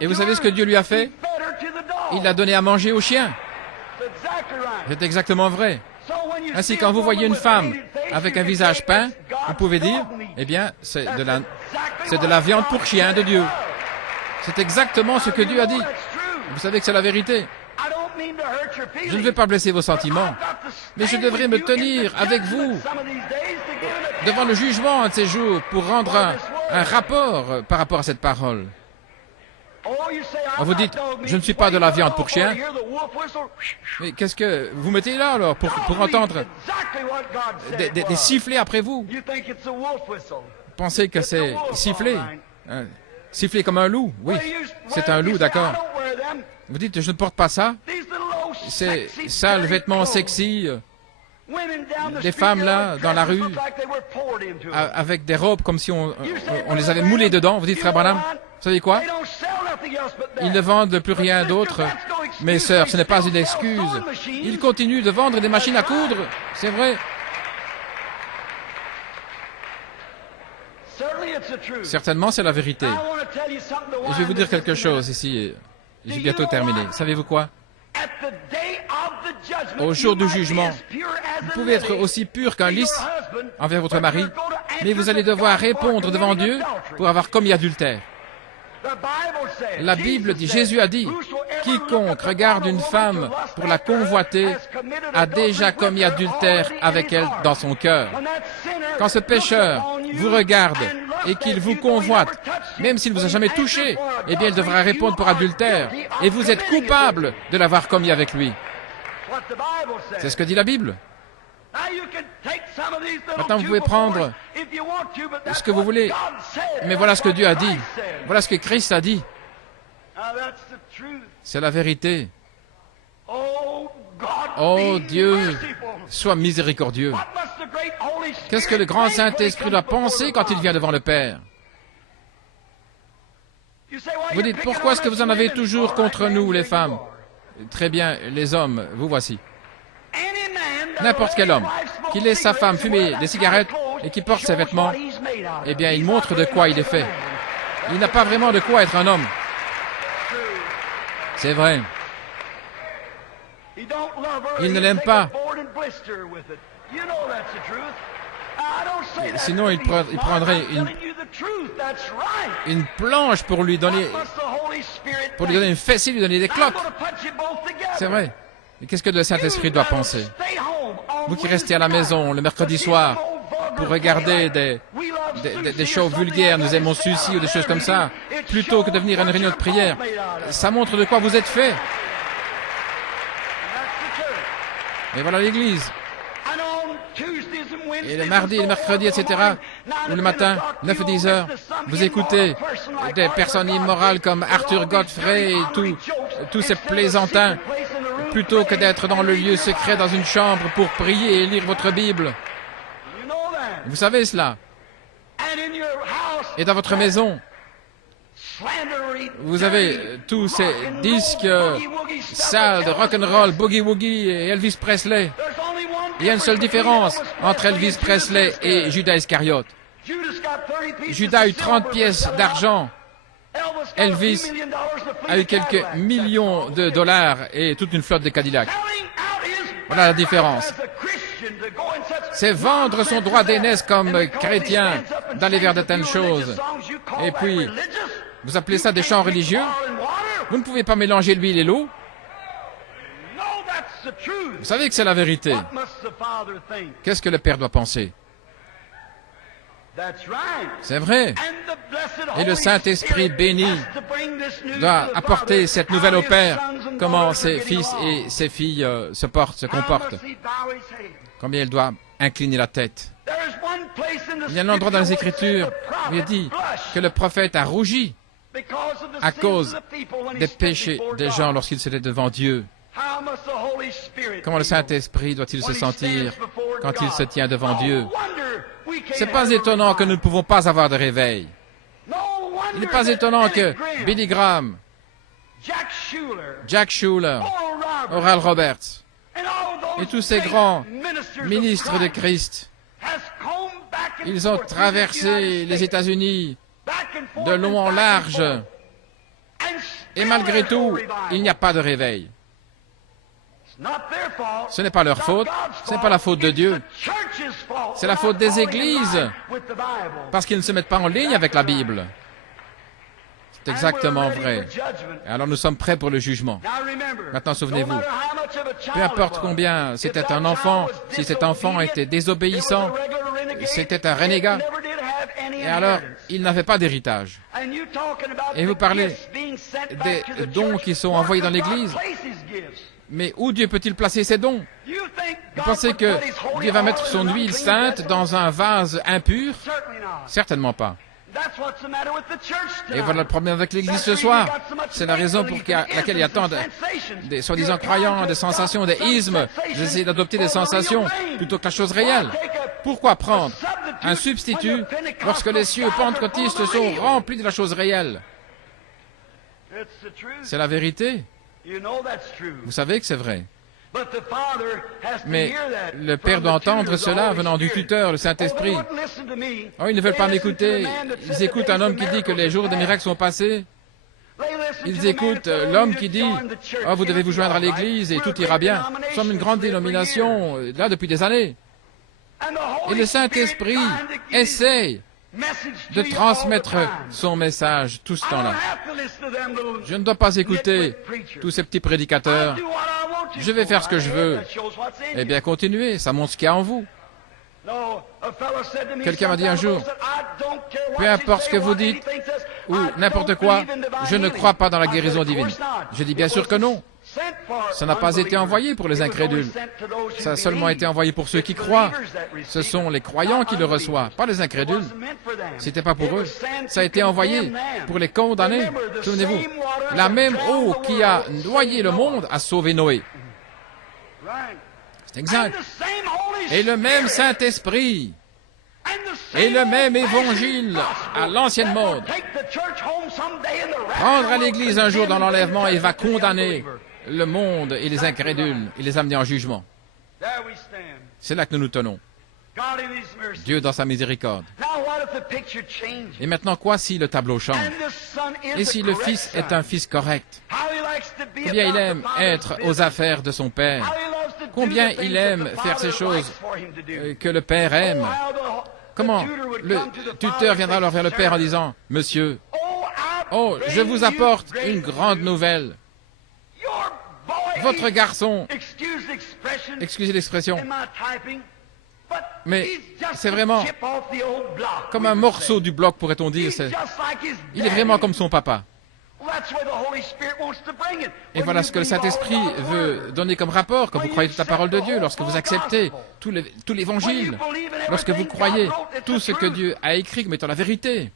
Et vous savez ce que Dieu lui a fait? Il l'a donné à manger aux chiens. C'est exactement vrai. Ainsi, quand vous voyez une femme avec un visage peint, vous pouvez dire, eh bien, c'est de la viande pour chien de Dieu. C'est exactement ce que Dieu a dit. Vous savez que c'est la vérité. Je ne veux pas blesser vos sentiments, mais je devrais me tenir avec vous devant le jugement de ces jours pour rendre un rapport par rapport à cette parole. Vous dites, je ne suis pas de la viande pour chien. Mais qu'est-ce que vous mettez là alors pour entendre des sifflets après vous? Pensez que c'est siffler. Siffler comme un loup, oui. C'est un loup, d'accord. Vous dites, je ne porte pas ça. Ces sales vêtements sexy, des femmes là, dans la rue, avec des robes comme si on les avait moulées dedans. Vous dites, frère Branham, vous savez quoi? Ils ne vendent plus rien d'autre. Mes sœurs, ce n'est pas une excuse. Ils continuent de vendre des machines à coudre. C'est vrai. Certainement, c'est la vérité. Et je vais vous dire quelque chose ici. J'ai bientôt terminé. Savez-vous quoi? Au jour du jugement, vous pouvez être aussi pur qu'un lys envers votre mari, mais vous allez devoir répondre devant Dieu pour avoir commis adultère. La Bible dit, Jésus a dit, « Quiconque regarde une femme pour la convoiter a déjà commis adultère avec elle dans son cœur. » Quand ce pécheur vous regarde et qu'il vous convoite, même s'il ne vous a jamais touché, eh bien, il devra répondre pour adultère. Et vous êtes coupable de l'avoir commis avec lui. C'est ce que dit la Bible. Maintenant, vous pouvez prendre ce que vous voulez, mais voilà ce que Dieu a dit. Voilà ce que Christ a dit. C'est la vérité. Oh Dieu, sois miséricordieux. Qu'est-ce que le grand Saint-Esprit doit penser quand il vient devant le Père? Vous dites, pourquoi est-ce que vous en avez toujours contre nous, les femmes? Très bien, les hommes, vous voici. N'importe quel homme qui laisse sa femme fumer des cigarettes et qui porte ses vêtements, eh bien, il montre de quoi il est fait. Il n'a pas vraiment de quoi être un homme. C'est vrai. Il ne l'aime pas. Sinon, il prendrait une planche pour lui donner une fessée, lui donner des cloques. C'est vrai. Et qu'est-ce que le Saint-Esprit doit penser? Vous qui restez à la maison le mercredi soir pour regarder des shows vulgaires, nous aimons ceci ou des choses comme ça, plutôt que de venir à une réunion de prière, ça montre de quoi vous êtes fait. Et voilà l'Église. Et le mardi, le mercredi, etc., ou le matin, 9 ou 10 heures, vous écoutez des personnes immorales comme Arthur Godfrey et tous ces plaisantins, plutôt que d'être dans le lieu secret, dans une chambre pour prier et lire votre Bible. Vous savez cela. Et dans votre maison, vous avez tous ces disques sales de rock'n'roll, boogie-woogie et Elvis Presley. Il y a une seule différence entre Elvis Presley et Judas Iscariote. Judas a eu 30 pièces d'argent. Elvis a eu quelques millions de dollars et toute une flotte de Cadillac. Voilà la différence. C'est vendre son droit d'aînesse comme chrétien d'aller vers de telles choses. Et puis, vous appelez ça des chants religieux? Vous ne pouvez pas mélanger l'huile et l'eau. Vous savez que c'est la vérité. Qu'est-ce que le Père doit penser? C'est vrai. Et le Saint-Esprit béni doit apporter cette nouvelle au Père. Comment ses fils et ses filles se comportent. Combien il doit incliner la tête. Il y a un endroit dans les Écritures où il dit que le prophète a rougi à cause des péchés des gens lorsqu'ils étaient devant Dieu. Comment le Saint-Esprit doit-il se sentir quand il se tient devant Dieu? C'est pas étonnant que nous ne pouvons pas avoir de réveil. Il n'est pas étonnant que Billy Graham, Jack Shuler, Oral Roberts et tous ces grands ministres de Christ, ils ont traversé les États-Unis de long en large et malgré tout, il n'y a pas de réveil. Ce n'est pas leur faute, ce n'est pas la faute de Dieu. C'est la faute des églises, parce qu'ils ne se mettent pas en ligne avec la Bible. C'est exactement vrai. Et alors nous sommes prêts pour le jugement. Maintenant, souvenez-vous, peu importe combien c'était un enfant, si cet enfant était désobéissant, c'était un renégat, et alors il n'avait pas d'héritage. Et vous parlez des dons qui sont envoyés dans l'Église. Mais où Dieu peut-il placer ses dons? Vous pensez que Dieu va mettre son huile sainte dans un vase impur? Certainement pas. Et voilà le problème avec l'Église ce soir. C'est la raison pour laquelle il y a tant des soi-disant croyants, des sensations, des ismes. Ils essaient d'adopter des sensations plutôt que la chose réelle. Pourquoi prendre un substitut lorsque les cieux pentecôtistes sont remplis de la chose réelle? C'est la vérité. Vous savez que c'est vrai. Mais le Père doit entendre cela venant du tuteur, le Saint-Esprit. Oh, ils ne veulent pas m'écouter. Ils écoutent un homme qui dit que les jours des miracles sont passés. Ils écoutent l'homme qui dit « Oh, vous devez vous joindre à l'Église et tout ira bien. Nous sommes une grande dénomination, là, depuis des années. » Et le Saint-Esprit essaye de transmettre son message tout ce temps-là. Je ne dois pas écouter tous ces petits prédicateurs. Je vais faire ce que je veux. Eh bien, continuez, ça montre ce qu'il y a en vous. Quelqu'un m'a dit un jour, peu importe ce que vous dites, ou n'importe quoi, je ne crois pas dans la guérison divine. Je dis bien sûr que non. Ça n'a pas été envoyé pour les incrédules. Ça a seulement été envoyé pour ceux qui croient. Ce sont les croyants qui le reçoivent, pas les incrédules. C'était pas pour eux. Ça a été envoyé pour les condamnés. Souvenez-vous, la même eau qui a noyé le monde a sauvé Noé. C'est exact. Et le même Saint-Esprit et le même évangile à l'ancienne mode prendra l'Église un jour dans l'enlèvement et va condamner le monde et les incrédules et les amener en jugement. C'est là que nous nous tenons. Dieu dans sa miséricorde. Et maintenant, quoi si le tableau change? Et si le Fils est un Fils correct? Combien il aime être aux affaires de son Père? Combien il aime faire ces choses que le Père aime? Comment le tuteur viendra alors vers le Père en disant « Monsieur, oh, je vous apporte une grande nouvelle. Votre garçon, excusez l'expression, mais c'est vraiment comme un morceau du bloc, pourrait-on dire. Il est vraiment comme son papa. Et voilà ce que le Saint-Esprit veut donner comme rapport quand vous croyez toute la parole de Dieu, lorsque vous acceptez tout l'Évangile, lorsque vous croyez tout ce que Dieu a écrit comme étant la vérité.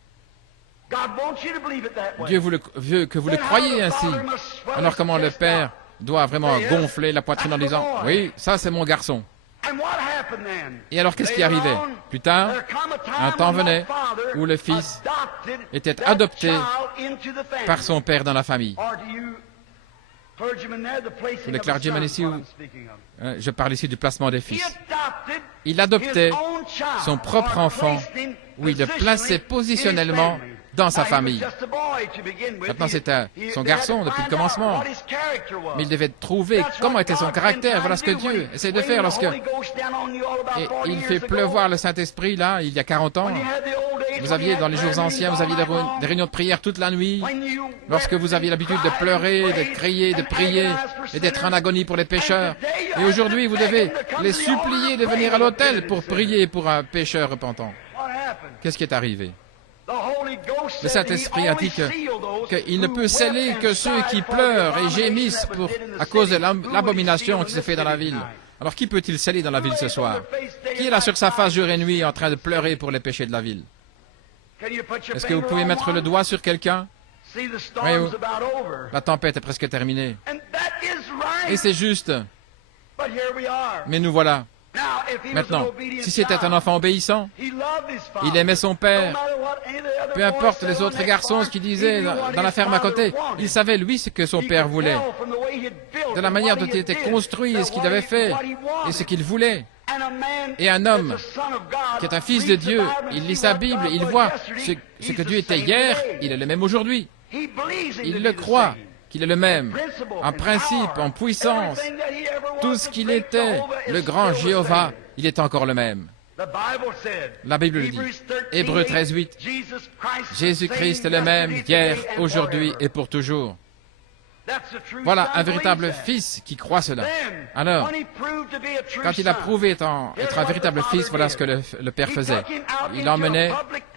Dieu veut que vous le croyiez ainsi. Alors comment le Père doit vraiment gonfler la poitrine en disant « Oui, ça c'est mon garçon ». Et alors qu'est-ce qui arrivait? Plus tard, un temps venait où le Fils était adopté par son Père dans la famille. Pour les clergymen ici, je parle ici du placement des fils. Il adoptait son propre enfant, où il le plaçait positionnellement dans sa famille. Maintenant, c'était son garçon depuis le commencement. Mais il devait trouver comment était son caractère. Voilà ce que Dieu essaie de faire lorsque... Et il fait pleuvoir le Saint-Esprit, là, il y a 40 ans. Vous aviez, dans les jours anciens, vous aviez des réunions de prière toute la nuit. Lorsque vous aviez l'habitude de pleurer, de crier, de prier, et d'être en agonie pour les pécheurs. Et aujourd'hui, vous devez les supplier de venir à l'autel pour prier pour un pécheur repentant. Qu'est-ce qui est arrivé? Le Saint-Esprit a dit qu'il ne peut sceller que ceux qui pleurent et gémissent à cause de l'abomination qui se fait dans la ville. Alors qui peut-il sceller dans la ville ce soir? Qui est là sur sa face jour et nuit en train de pleurer pour les péchés de la ville? Est-ce que vous pouvez mettre le doigt sur quelqu'un? Voyez-vous, la tempête est presque terminée. Et c'est juste. Mais nous voilà. Maintenant, si c'était un enfant obéissant, il aimait son père, peu importe les autres garçons, ce qu'il disait dans la ferme à côté, il savait lui ce que son père voulait, de la manière dont il était construit, et ce qu'il avait fait, et ce qu'il voulait. Et un homme qui est un fils de Dieu, il lit sa Bible, il voit ce que Dieu était hier, il est le même aujourd'hui. Il le croit, qu'il est le même, en principe, en puissance. Tout ce qu'il était, le grand Jéhovah, il est encore le même. La Bible le dit. Hébreux 13:8. Jésus-Christ est le même hier, aujourd'hui et pour toujours. Voilà un véritable fils qui croit cela. Alors, quand il a prouvé être un véritable fils, voilà ce que le Père faisait. Il l'emmenait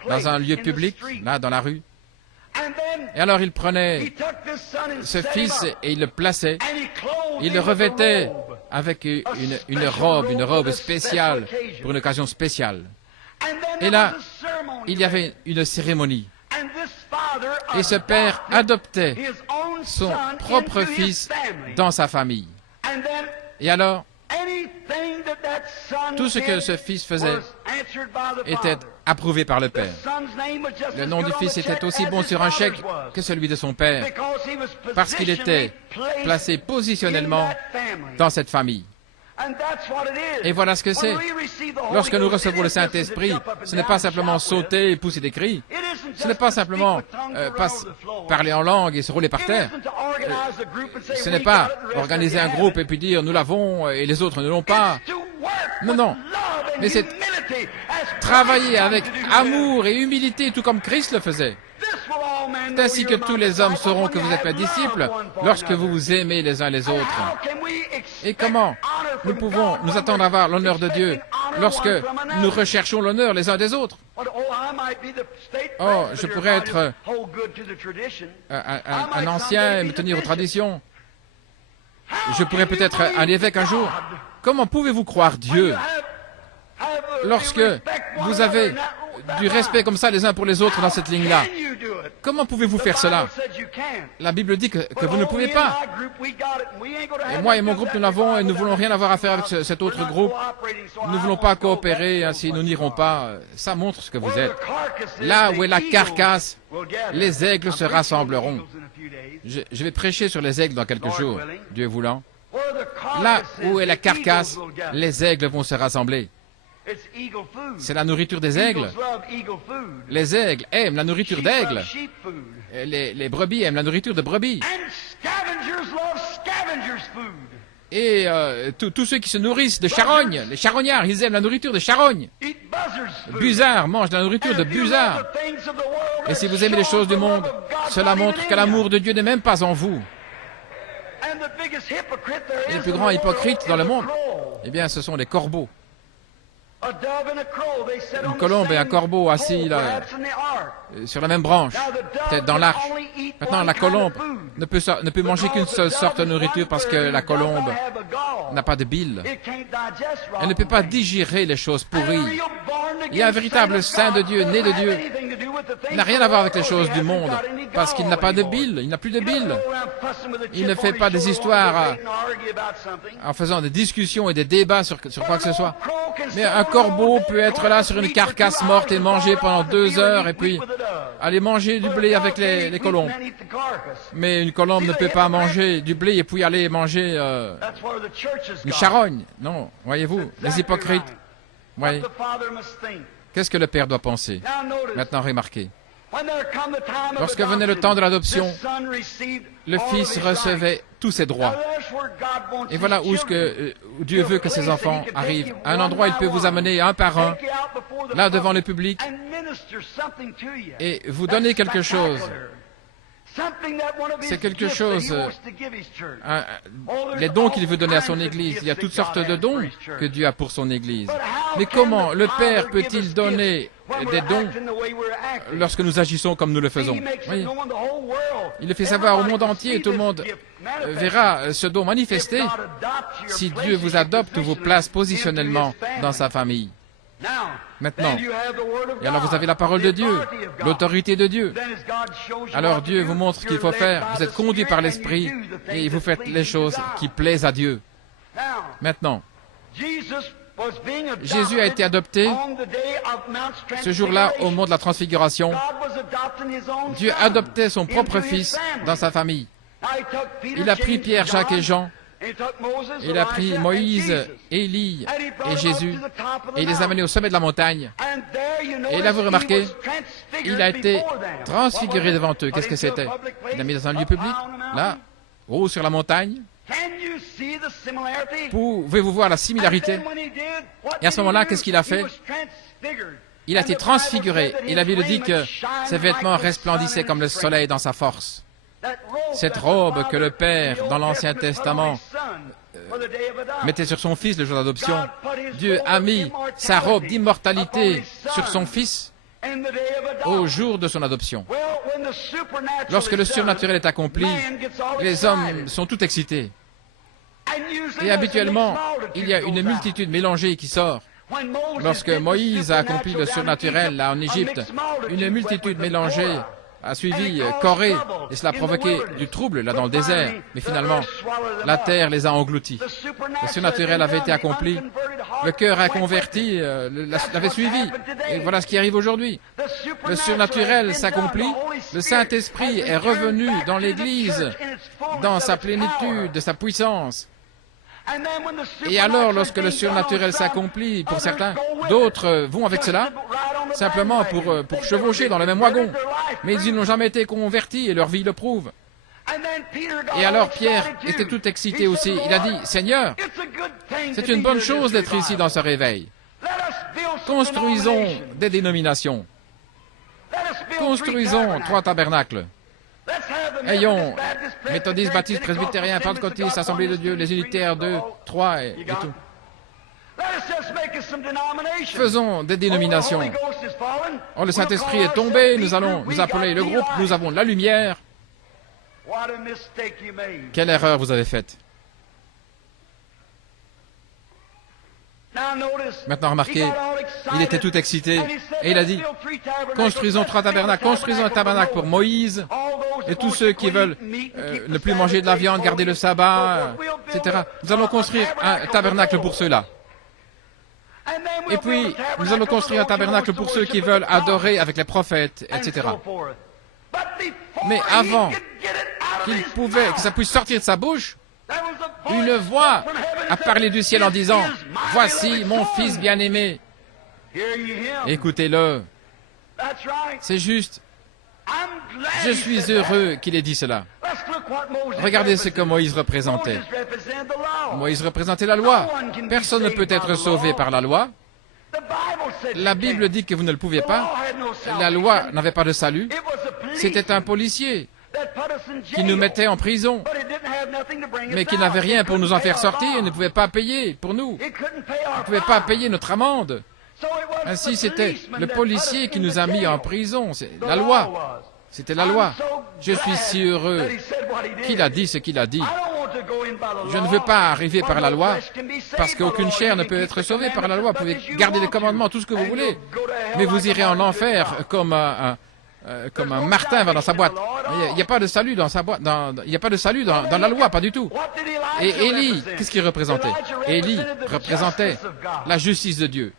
dans un lieu public, là, dans la rue. Et alors il prenait ce fils et il le plaçait. Il le revêtait avec une robe spéciale, pour une occasion spéciale. Et là, il y avait une cérémonie. Et ce père adoptait son propre fils dans sa famille. Et alors, Tout ce que ce fils faisait était approuvé par le Père. Le nom du fils était aussi bon sur un chèque que celui de son père, parce qu'il était placé positionnellement dans cette famille. Et voilà ce que c'est. Lorsque nous recevons le Saint-Esprit, ce n'est pas simplement sauter et pousser des cris. Ce n'est pas simplement parler en langue et se rouler par terre. Ce n'est pas organiser un groupe et puis dire nous l'avons et les autres ne l'ont pas. Non, non. Mais c'est travailler avec amour et humilité, tout comme Christ le faisait. C'est ainsi que tous les hommes sauront que vous êtes mes disciples lorsque vous vous aimez les uns les autres. Et comment nous pouvons nous attendre à avoir l'honneur de Dieu lorsque nous recherchons l'honneur les uns des autres? Oh, je pourrais être un ancien et me tenir aux traditions. Je pourrais peut-être un évêque un jour. Comment pouvez-vous croire Dieu lorsque vous avez du respect comme ça les uns pour les autres dans cette ligne-là? Comment pouvez-vous faire cela? La Bible dit que vous ne pouvez pas. Et moi et mon groupe, nous l'avons et nous ne voulons rien avoir à faire avec cet autre groupe. Nous ne voulons pas coopérer, ainsi nous n'irons pas. Ça montre ce que vous êtes. Là où est la carcasse, les aigles se rassembleront. Je vais prêcher sur les aigles dans quelques jours, Dieu voulant. Là où est la carcasse, les aigles vont se rassembler. C'est la nourriture des aigles. Les aigles aiment la nourriture d'aigles. Les brebis aiment la nourriture de brebis. Et tous ceux qui se nourrissent de charognes, les charognards, ils aiment la nourriture de charognes. Busards mangent de la nourriture de busards. Et si vous aimez les choses du monde, cela montre que l'amour de Dieu n'est même pas en vous. Et les plus grands hypocrites dans le monde, eh bien, ce sont les corbeaux. Une colombe et un corbeau assis là, sur la même branche, peut-être dans l'arche. Maintenant, la colombe ne peut manger qu'une seule sorte de nourriture parce que la colombe n'a pas de bile. Elle ne peut pas digérer les choses pourries. Il y a un véritable saint de Dieu, né de Dieu. Il n'a rien à voir avec les choses du monde parce qu'il n'a pas de bile, il n'a plus de bile. Il ne fait pas des histoires en faisant des discussions et des débats sur quoi que ce soit. Mais un corbeau peut être là sur une carcasse morte et manger pendant 2 heures et puis aller manger du blé avec les colombes. Mais une colombe ne peut pas manger du blé et puis aller manger une charogne. Non, voyez-vous, les hypocrites. Voyez. Qu'est-ce que le Père doit penser? Maintenant, remarquez. Lorsque venait le temps de l'adoption, le Fils recevait tous ses droits. Et voilà où Dieu veut que ses enfants arrivent. À un endroit, il peut vous amener un par un, là devant le public, et vous donner quelque chose. C'est quelque chose, les dons qu'il veut donner à son Église. Il y a toutes sortes de dons que Dieu a pour son Église. Mais comment le Père peut-il donner des dons lorsque nous agissons comme nous le faisons? Oui. Il le fait savoir au monde entier et tout le monde verra ce don manifesté si Dieu vous adopte ou vous place positionnellement dans sa famille. Maintenant, et alors vous avez la parole de Dieu, l'autorité de Dieu. Alors Dieu vous montre ce qu'il faut faire. Vous êtes conduit par l'Esprit et vous faites les choses qui plaisent à Dieu. Maintenant, Jésus a été adopté ce jour-là au mont de la Transfiguration. Dieu adoptait son propre fils dans sa famille. Il a pris Pierre, Jacques et Jean. Il a pris Moïse, Élie et Jésus et il les a amenés au sommet de la montagne. Et là, vous remarquez, il a été transfiguré devant eux. Qu'est-ce que c'était? Il l'a mis dans un lieu public, là, haut sur la montagne. Pouvez-vous voir la similarité? Et à ce moment-là, qu'est-ce qu'il a fait? Il a été transfiguré. Et la Bible dit que ses vêtements resplendissaient comme le soleil dans sa force. Cette robe que le Père, dans l'Ancien Testament, mettait sur son Fils le jour d'adoption, Dieu a mis sa robe d'immortalité sur son Fils au jour de son adoption. Lorsque le surnaturel est accompli, les hommes sont tout excités. Et habituellement, il y a une multitude mélangée qui sort. Lorsque Moïse a accompli le surnaturel là en Égypte, une multitude mélangée a suivi Corée et cela a provoqué du trouble là dans le désert. Mais finalement, la terre les a engloutis. Le surnaturel avait été accompli Le cœur inconverti l'avait suivi. Et voilà ce qui arrive aujourd'hui. Le surnaturel s'accomplit. Le Saint-Esprit est revenu dans l'Église, dans sa plénitude, de sa puissance. Et alors, lorsque le surnaturel s'accomplit, pour certains, d'autres vont avec cela, simplement pour chevaucher dans le même wagon. Mais ils n'ont jamais été convertis et leur vie le prouve. Et alors Pierre était tout excité aussi. Il a dit, « Seigneur, c'est une bonne chose d'être ici dans ce réveil. Construisons des dénominations. Construisons 3 tabernacles. Ayons méthodistes, baptistes, presbytériens, pentecôtistes, assemblée de Dieu, les unitaires 2, 3 et tout. Faisons des dénominations. Oh, le Saint-Esprit est tombé, nous allons nous appeler le groupe, nous avons la lumière. Quelle erreur vous avez faite. Maintenant, remarquez, il était tout excité et il a dit, construisons 3 tabernacles, construisons un tabernacle pour Moïse et tous ceux qui veulent ne plus manger de la viande, garder le sabbat, etc. Nous allons construire un tabernacle pour ceux-là. Et puis, nous allons construire un tabernacle pour ceux qui veulent adorer avec les prophètes, etc. Mais avant que ça puisse sortir de sa bouche, une voix a parlé du ciel en disant, « Voici mon fils bien-aimé. Écoutez-le. » C'est juste. Je suis heureux qu'il ait dit cela. Regardez ce que Moïse représentait. Moïse représentait la loi. Personne ne peut être sauvé par la loi. La Bible dit que vous ne le pouviez pas. La loi n'avait pas de salut. C'était un policier qui nous mettait en prison, mais qui n'avait rien pour nous en faire sortir. Il ne pouvait pas payer pour nous. Il ne pouvait pas payer notre amende. Ainsi, c'était le policier qui nous a mis en prison. C'est la loi. C'était la loi. Je suis si heureux qu'il a dit ce qu'il a dit. Je ne veux pas arriver par la loi, parce qu'aucune chair ne peut être sauvée par la loi. Vous pouvez garder les commandements, tout ce que vous voulez, mais vous irez en enfer comme un martin va dans sa boîte. Il n'y a pas de salut dans sa boîte. Il n'y a pas de salut dans la loi, pas du tout. Et Élie, qu'est-ce qu'il représentait? Élie représentait la justice de Dieu.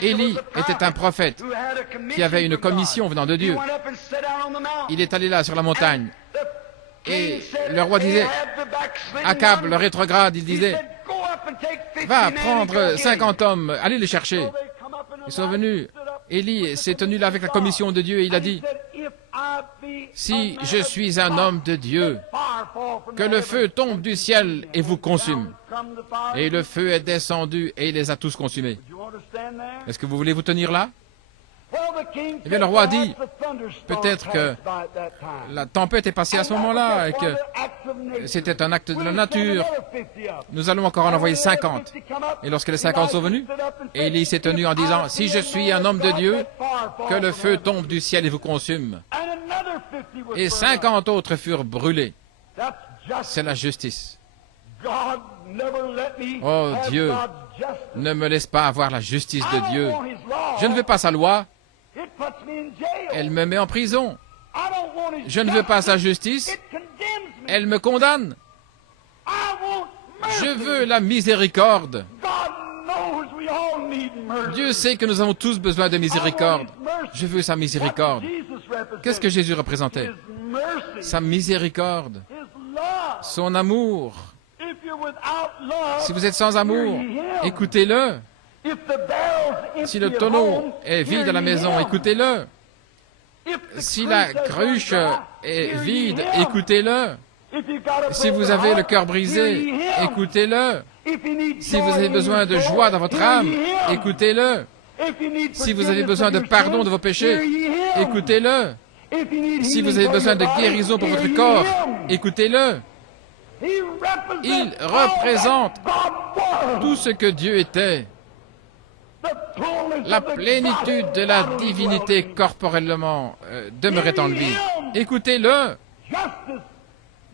Élie était un prophète qui avait une commission venant de Dieu. Il est allé là sur la montagne. Et le roi disait, Akab, le rétrograde, il disait, va prendre 50 hommes, allez les chercher. Ils sont venus. Élie s'est tenu là avec la commission de Dieu et il a dit, si je suis un homme de Dieu, que le feu tombe du ciel et vous consume. Et le feu est descendu et il les a tous consumés. Est-ce que vous voulez vous tenir là? Eh bien, le roi dit, peut-être que la tempête est passée à ce moment-là et que c'était un acte de la nature. Nous allons encore en envoyer 50. Et lorsque les 50 sont venus, Élie s'est tenu en disant, si je suis un homme de Dieu, que le feu tombe du ciel et vous consume. Et 50 autres furent brûlés. C'est la justice. Oh Dieu, ne me laisse pas avoir la justice de Dieu. Je ne veux pas sa loi. Elle me met en prison. Je ne veux pas sa justice. Elle me condamne. Je veux la miséricorde. Dieu sait que nous avons tous besoin de miséricorde. Je veux sa miséricorde. Qu'est-ce que Jésus représentait? Sa miséricorde. Son amour. Si vous êtes sans amour, écoutez-le. Si le tonneau est vide à la maison, écoutez-le. Si la cruche est vide, écoutez-le. Si vous avez le cœur brisé, écoutez-le. Si vous avez besoin de joie dans votre âme, écoutez-le. Si vous avez besoin de pardon de vos péchés, écoutez-le. Si vous avez besoin de guérison pour votre corps, écoutez-le. Il représente tout ce que Dieu était. La plénitude de la divinité corporellement demeurait en lui. Écoutez-le.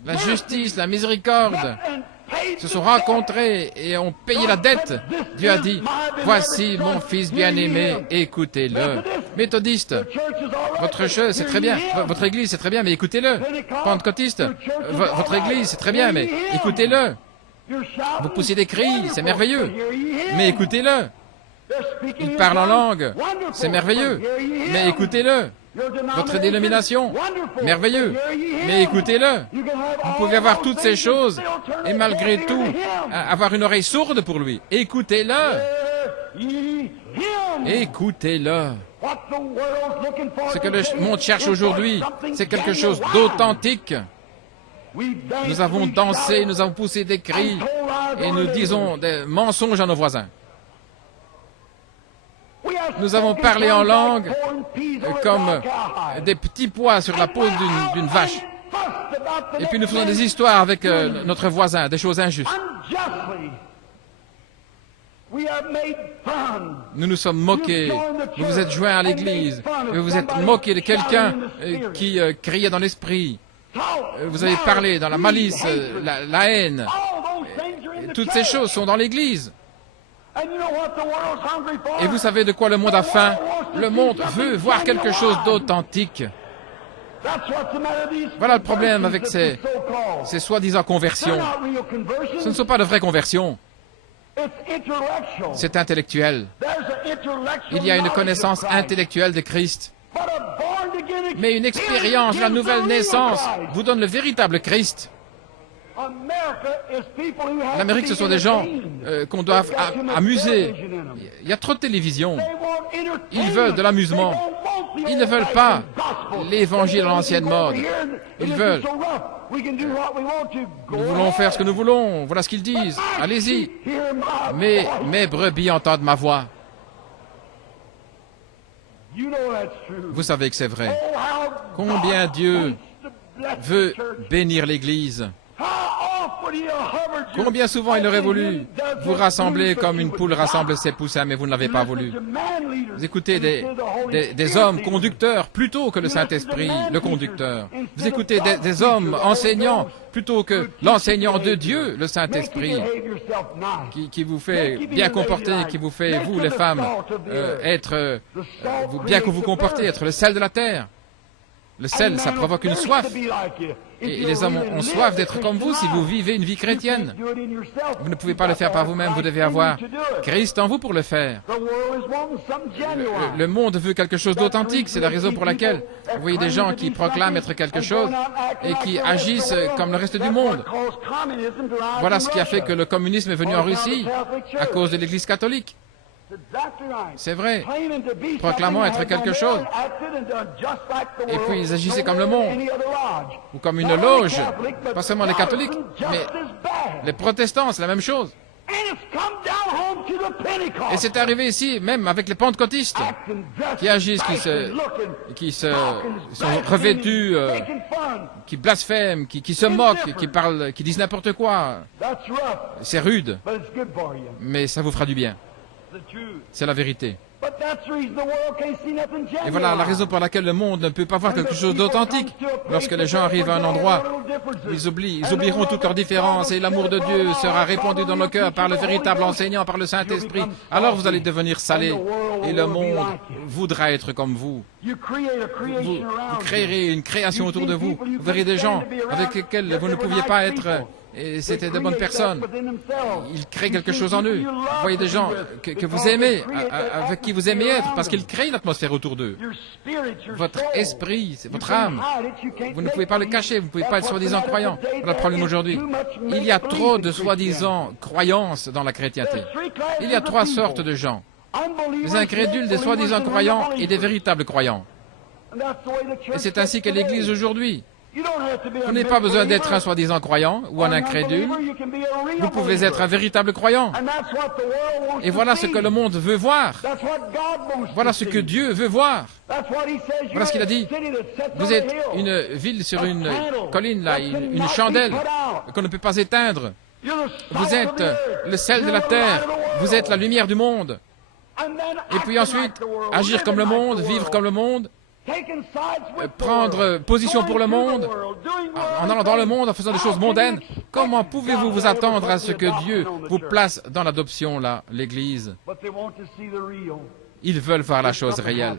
La justice, la miséricorde se sont rencontrés et ont payé la dette. Dieu a dit, voici mon fils bien-aimé, écoutez-le. Méthodiste, votre chose, c'est très bien. Votre église, c'est très bien, mais écoutez-le. Pentecôtiste, votre église, c'est très bien, mais écoutez-le. Vous poussez des cris, c'est merveilleux. Mais écoutez-le. Il parle en langue, c'est merveilleux. Mais écoutez-le. Votre dénomination, merveilleux. Mais écoutez-le. Vous pouvez avoir toutes ces choses et malgré tout avoir une oreille sourde pour lui. Écoutez-le. Écoutez-le. Ce que le monde cherche aujourd'hui, c'est quelque chose d'authentique. Nous avons dansé, nous avons poussé des cris et nous disons des mensonges à nos voisins. Nous avons parlé en langue comme des petits pois sur la peau d'une vache. Et puis nous faisons des histoires avec notre voisin, des choses injustes. Nous nous sommes moqués. Vous vous êtes joints à l'église. Vous vous êtes moqué de quelqu'un qui criait dans l'esprit. Vous avez parlé dans la malice, la haine. Toutes ces choses sont dans l'église. Et vous savez de quoi le monde a faim? Le monde veut voir quelque chose d'authentique. Voilà le problème avec ces soi-disant conversions. Ce ne sont pas de vraies conversions. C'est intellectuel. Il y a une connaissance intellectuelle de Christ. Mais une expérience, la nouvelle naissance, vous donne le véritable Christ. L'Amérique, ce sont des gens qu'on doit amuser. Il y a trop de télévision. Ils veulent de l'amusement. Ils ne veulent pas l'évangile à l'ancienne mode. Ils veulent. Nous voulons faire ce que nous voulons. Voilà ce qu'ils disent. Allez-y. Mais mes brebis entendent ma voix. Vous savez que c'est vrai. Combien Dieu veut bénir l'Église. Combien souvent il aurait voulu vous rassembler comme une poule rassemble ses poussins, mais vous ne l'avez pas voulu. Vous écoutez des hommes conducteurs plutôt que le Saint-Esprit, le conducteur. Vous écoutez des hommes enseignants plutôt que l'enseignant de Dieu, le Saint-Esprit, qui vous fait bien comporter, qui vous fait, vous les femmes, être, bien que vous comportez, être le sel de la terre. Le sel, ça provoque une soif. Et les hommes ont soif d'être comme vous si vous vivez une vie chrétienne. Vous ne pouvez pas le faire par vous-même, vous devez avoir Christ en vous pour le faire. Le monde veut quelque chose d'authentique, c'est la raison pour laquelle vous voyez des gens qui proclament être quelque chose et qui agissent comme le reste du monde. Voilà ce qui a fait que le communisme est venu en Russie, à cause de l'Église catholique. C'est vrai, proclamant être quelque chose. Et puis ils agissaient comme le monde, ou comme une loge, pas seulement les catholiques, mais les protestants, c'est la même chose. Et c'est arrivé ici, même avec les pentecôtistes, qui agissent, qui sont revêtus, qui blasphèment, qui se moquent, qui parlent, qui disent n'importe quoi. C'est rude, mais ça vous fera du bien. C'est la vérité. Et voilà la raison pour laquelle le monde ne peut pas voir quelque chose d'authentique. Lorsque les gens arrivent à un endroit, ils oublieront toutes leurs différences et l'amour de Dieu sera répandu dans nos cœurs par le véritable enseignant, par le Saint-Esprit. Alors vous allez devenir salés et le monde voudra être comme vous. Vous créerez une création autour de vous. Vous verrez des gens avec lesquels vous ne pouviez pas être... Et c'était de bonnes personnes. Ils créent quelque chose en eux. Vous voyez des gens que vous aimez, avec qui vous aimez être, parce qu'ils créent l'atmosphère autour d'eux. Votre esprit, c'est votre âme. Vous ne pouvez pas le cacher, vous ne pouvez pas être soi-disant croyant. Voilà le problème aujourd'hui. Il y a trop de soi-disant croyances dans la chrétienté. Il y a trois sortes de gens. Des incrédules, des soi-disant croyants et des véritables croyants. Et c'est ainsi qu'est l'Église aujourd'hui. Vous n'avez pas besoin d'être un soi-disant croyant ou un incrédule. Vous pouvez être un véritable croyant. Et voilà ce que le monde veut voir. Voilà ce que Dieu veut voir. Voilà ce qu'il a dit. Vous êtes une ville sur une colline, là, une chandelle qu'on ne peut pas éteindre. Vous êtes le sel de la terre. Vous êtes la lumière du monde. Et puis ensuite, agir comme le monde, vivre comme le monde. Prendre position pour le monde, en allant dans le monde, en faisant des choses mondaines. Comment pouvez-vous vous attendre à ce que Dieu vous place dans l'adoption, là, l'Église? Ils veulent voir la chose réelle.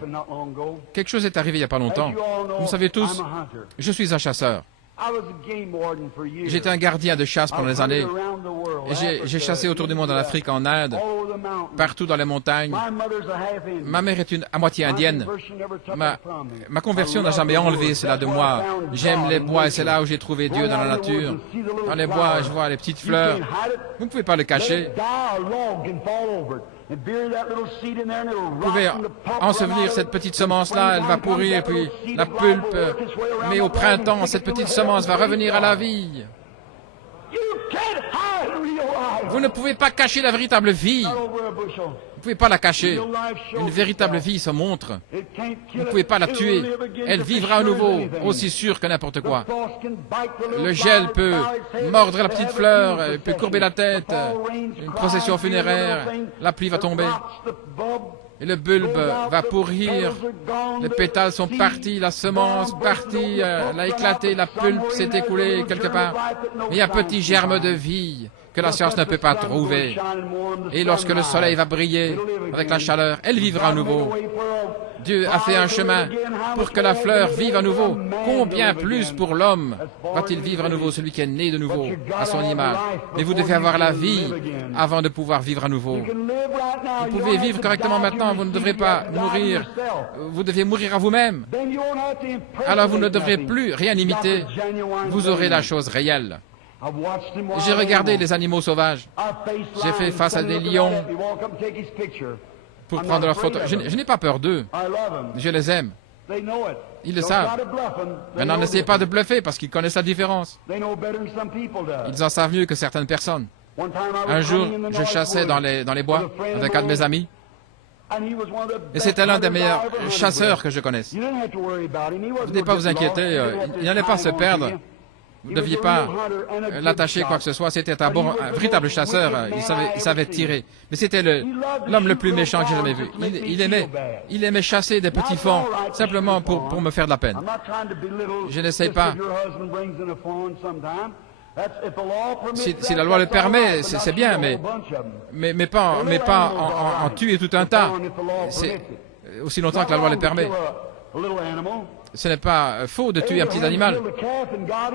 Quelque chose est arrivé il n'y a pas longtemps. Vous savez tous, je suis un chasseur. J'étais un gardien de chasse pendant des années. Et j'ai chassé autour du monde, en Afrique, en Inde, partout dans les montagnes. Ma mère est à moitié indienne. Ma conversion n'a jamais enlevé cela de moi. J'aime les bois et c'est là où j'ai trouvé Dieu dans la nature. Dans les bois, je vois les petites fleurs. Vous ne pouvez pas le cacher. Vous pouvez ensevelir cette petite semence-là, elle va pourrir, puis la pulpe. Mais au printemps, cette petite semence va revenir à la vie. Vous ne pouvez pas cacher la véritable vie. Vous ne pouvez pas la cacher. Une véritable vie se montre. Vous ne pouvez pas la tuer. Elle vivra à nouveau, aussi sûre que n'importe quoi. Le gel peut mordre la petite fleur, peut courber la tête. Une procession funéraire, la pluie va tomber. Et le bulbe va pourrir. Les pétales sont partis, la semence partie, l'a éclaté, la pulpe s'est écoulée quelque part. Mais il y a un petit germe de vie que la science ne peut pas trouver. Et lorsque le soleil va briller avec la chaleur, elle vivra à nouveau. Dieu a fait un chemin pour que la fleur vive à nouveau. Combien plus pour l'homme va-t-il vivre à nouveau, celui qui est né de nouveau à son image? Mais vous devez avoir la vie avant de pouvoir vivre à nouveau. Vous pouvez vivre correctement maintenant, vous ne devrez pas mourir. Vous devez mourir à vous-même. Alors vous ne devrez plus rien imiter. Vous aurez la chose réelle. J'ai regardé les animaux sauvages. J'ai fait face à des lions pour prendre leurs photos. Je n'ai pas peur d'eux. Je les aime. Ils le savent. Maintenant, n'essayez pas de bluffer parce qu'ils connaissent la différence. Ils en savent mieux que certaines personnes. Un jour, je chassais dans les bois avec un de mes amis. Et c'était l'un des meilleurs chasseurs que je connaisse. Vous ne devez pas vous inquiéter. Il n'allait pas se perdre. Vous ne deviez pas l'attacher quoi que ce soit. C'était un véritable chasseur. Il savait tirer. Mais c'était l'homme le plus méchant que j'ai jamais vu. Il aimait chasser des petits fauns simplement pour me faire de la peine. Je n'essaye pas. Si la loi le permet, c'est bien, mais pas en tuer tout un tas. C'est aussi longtemps que la loi le permet. Ce n'est pas faux de tuer un petit animal.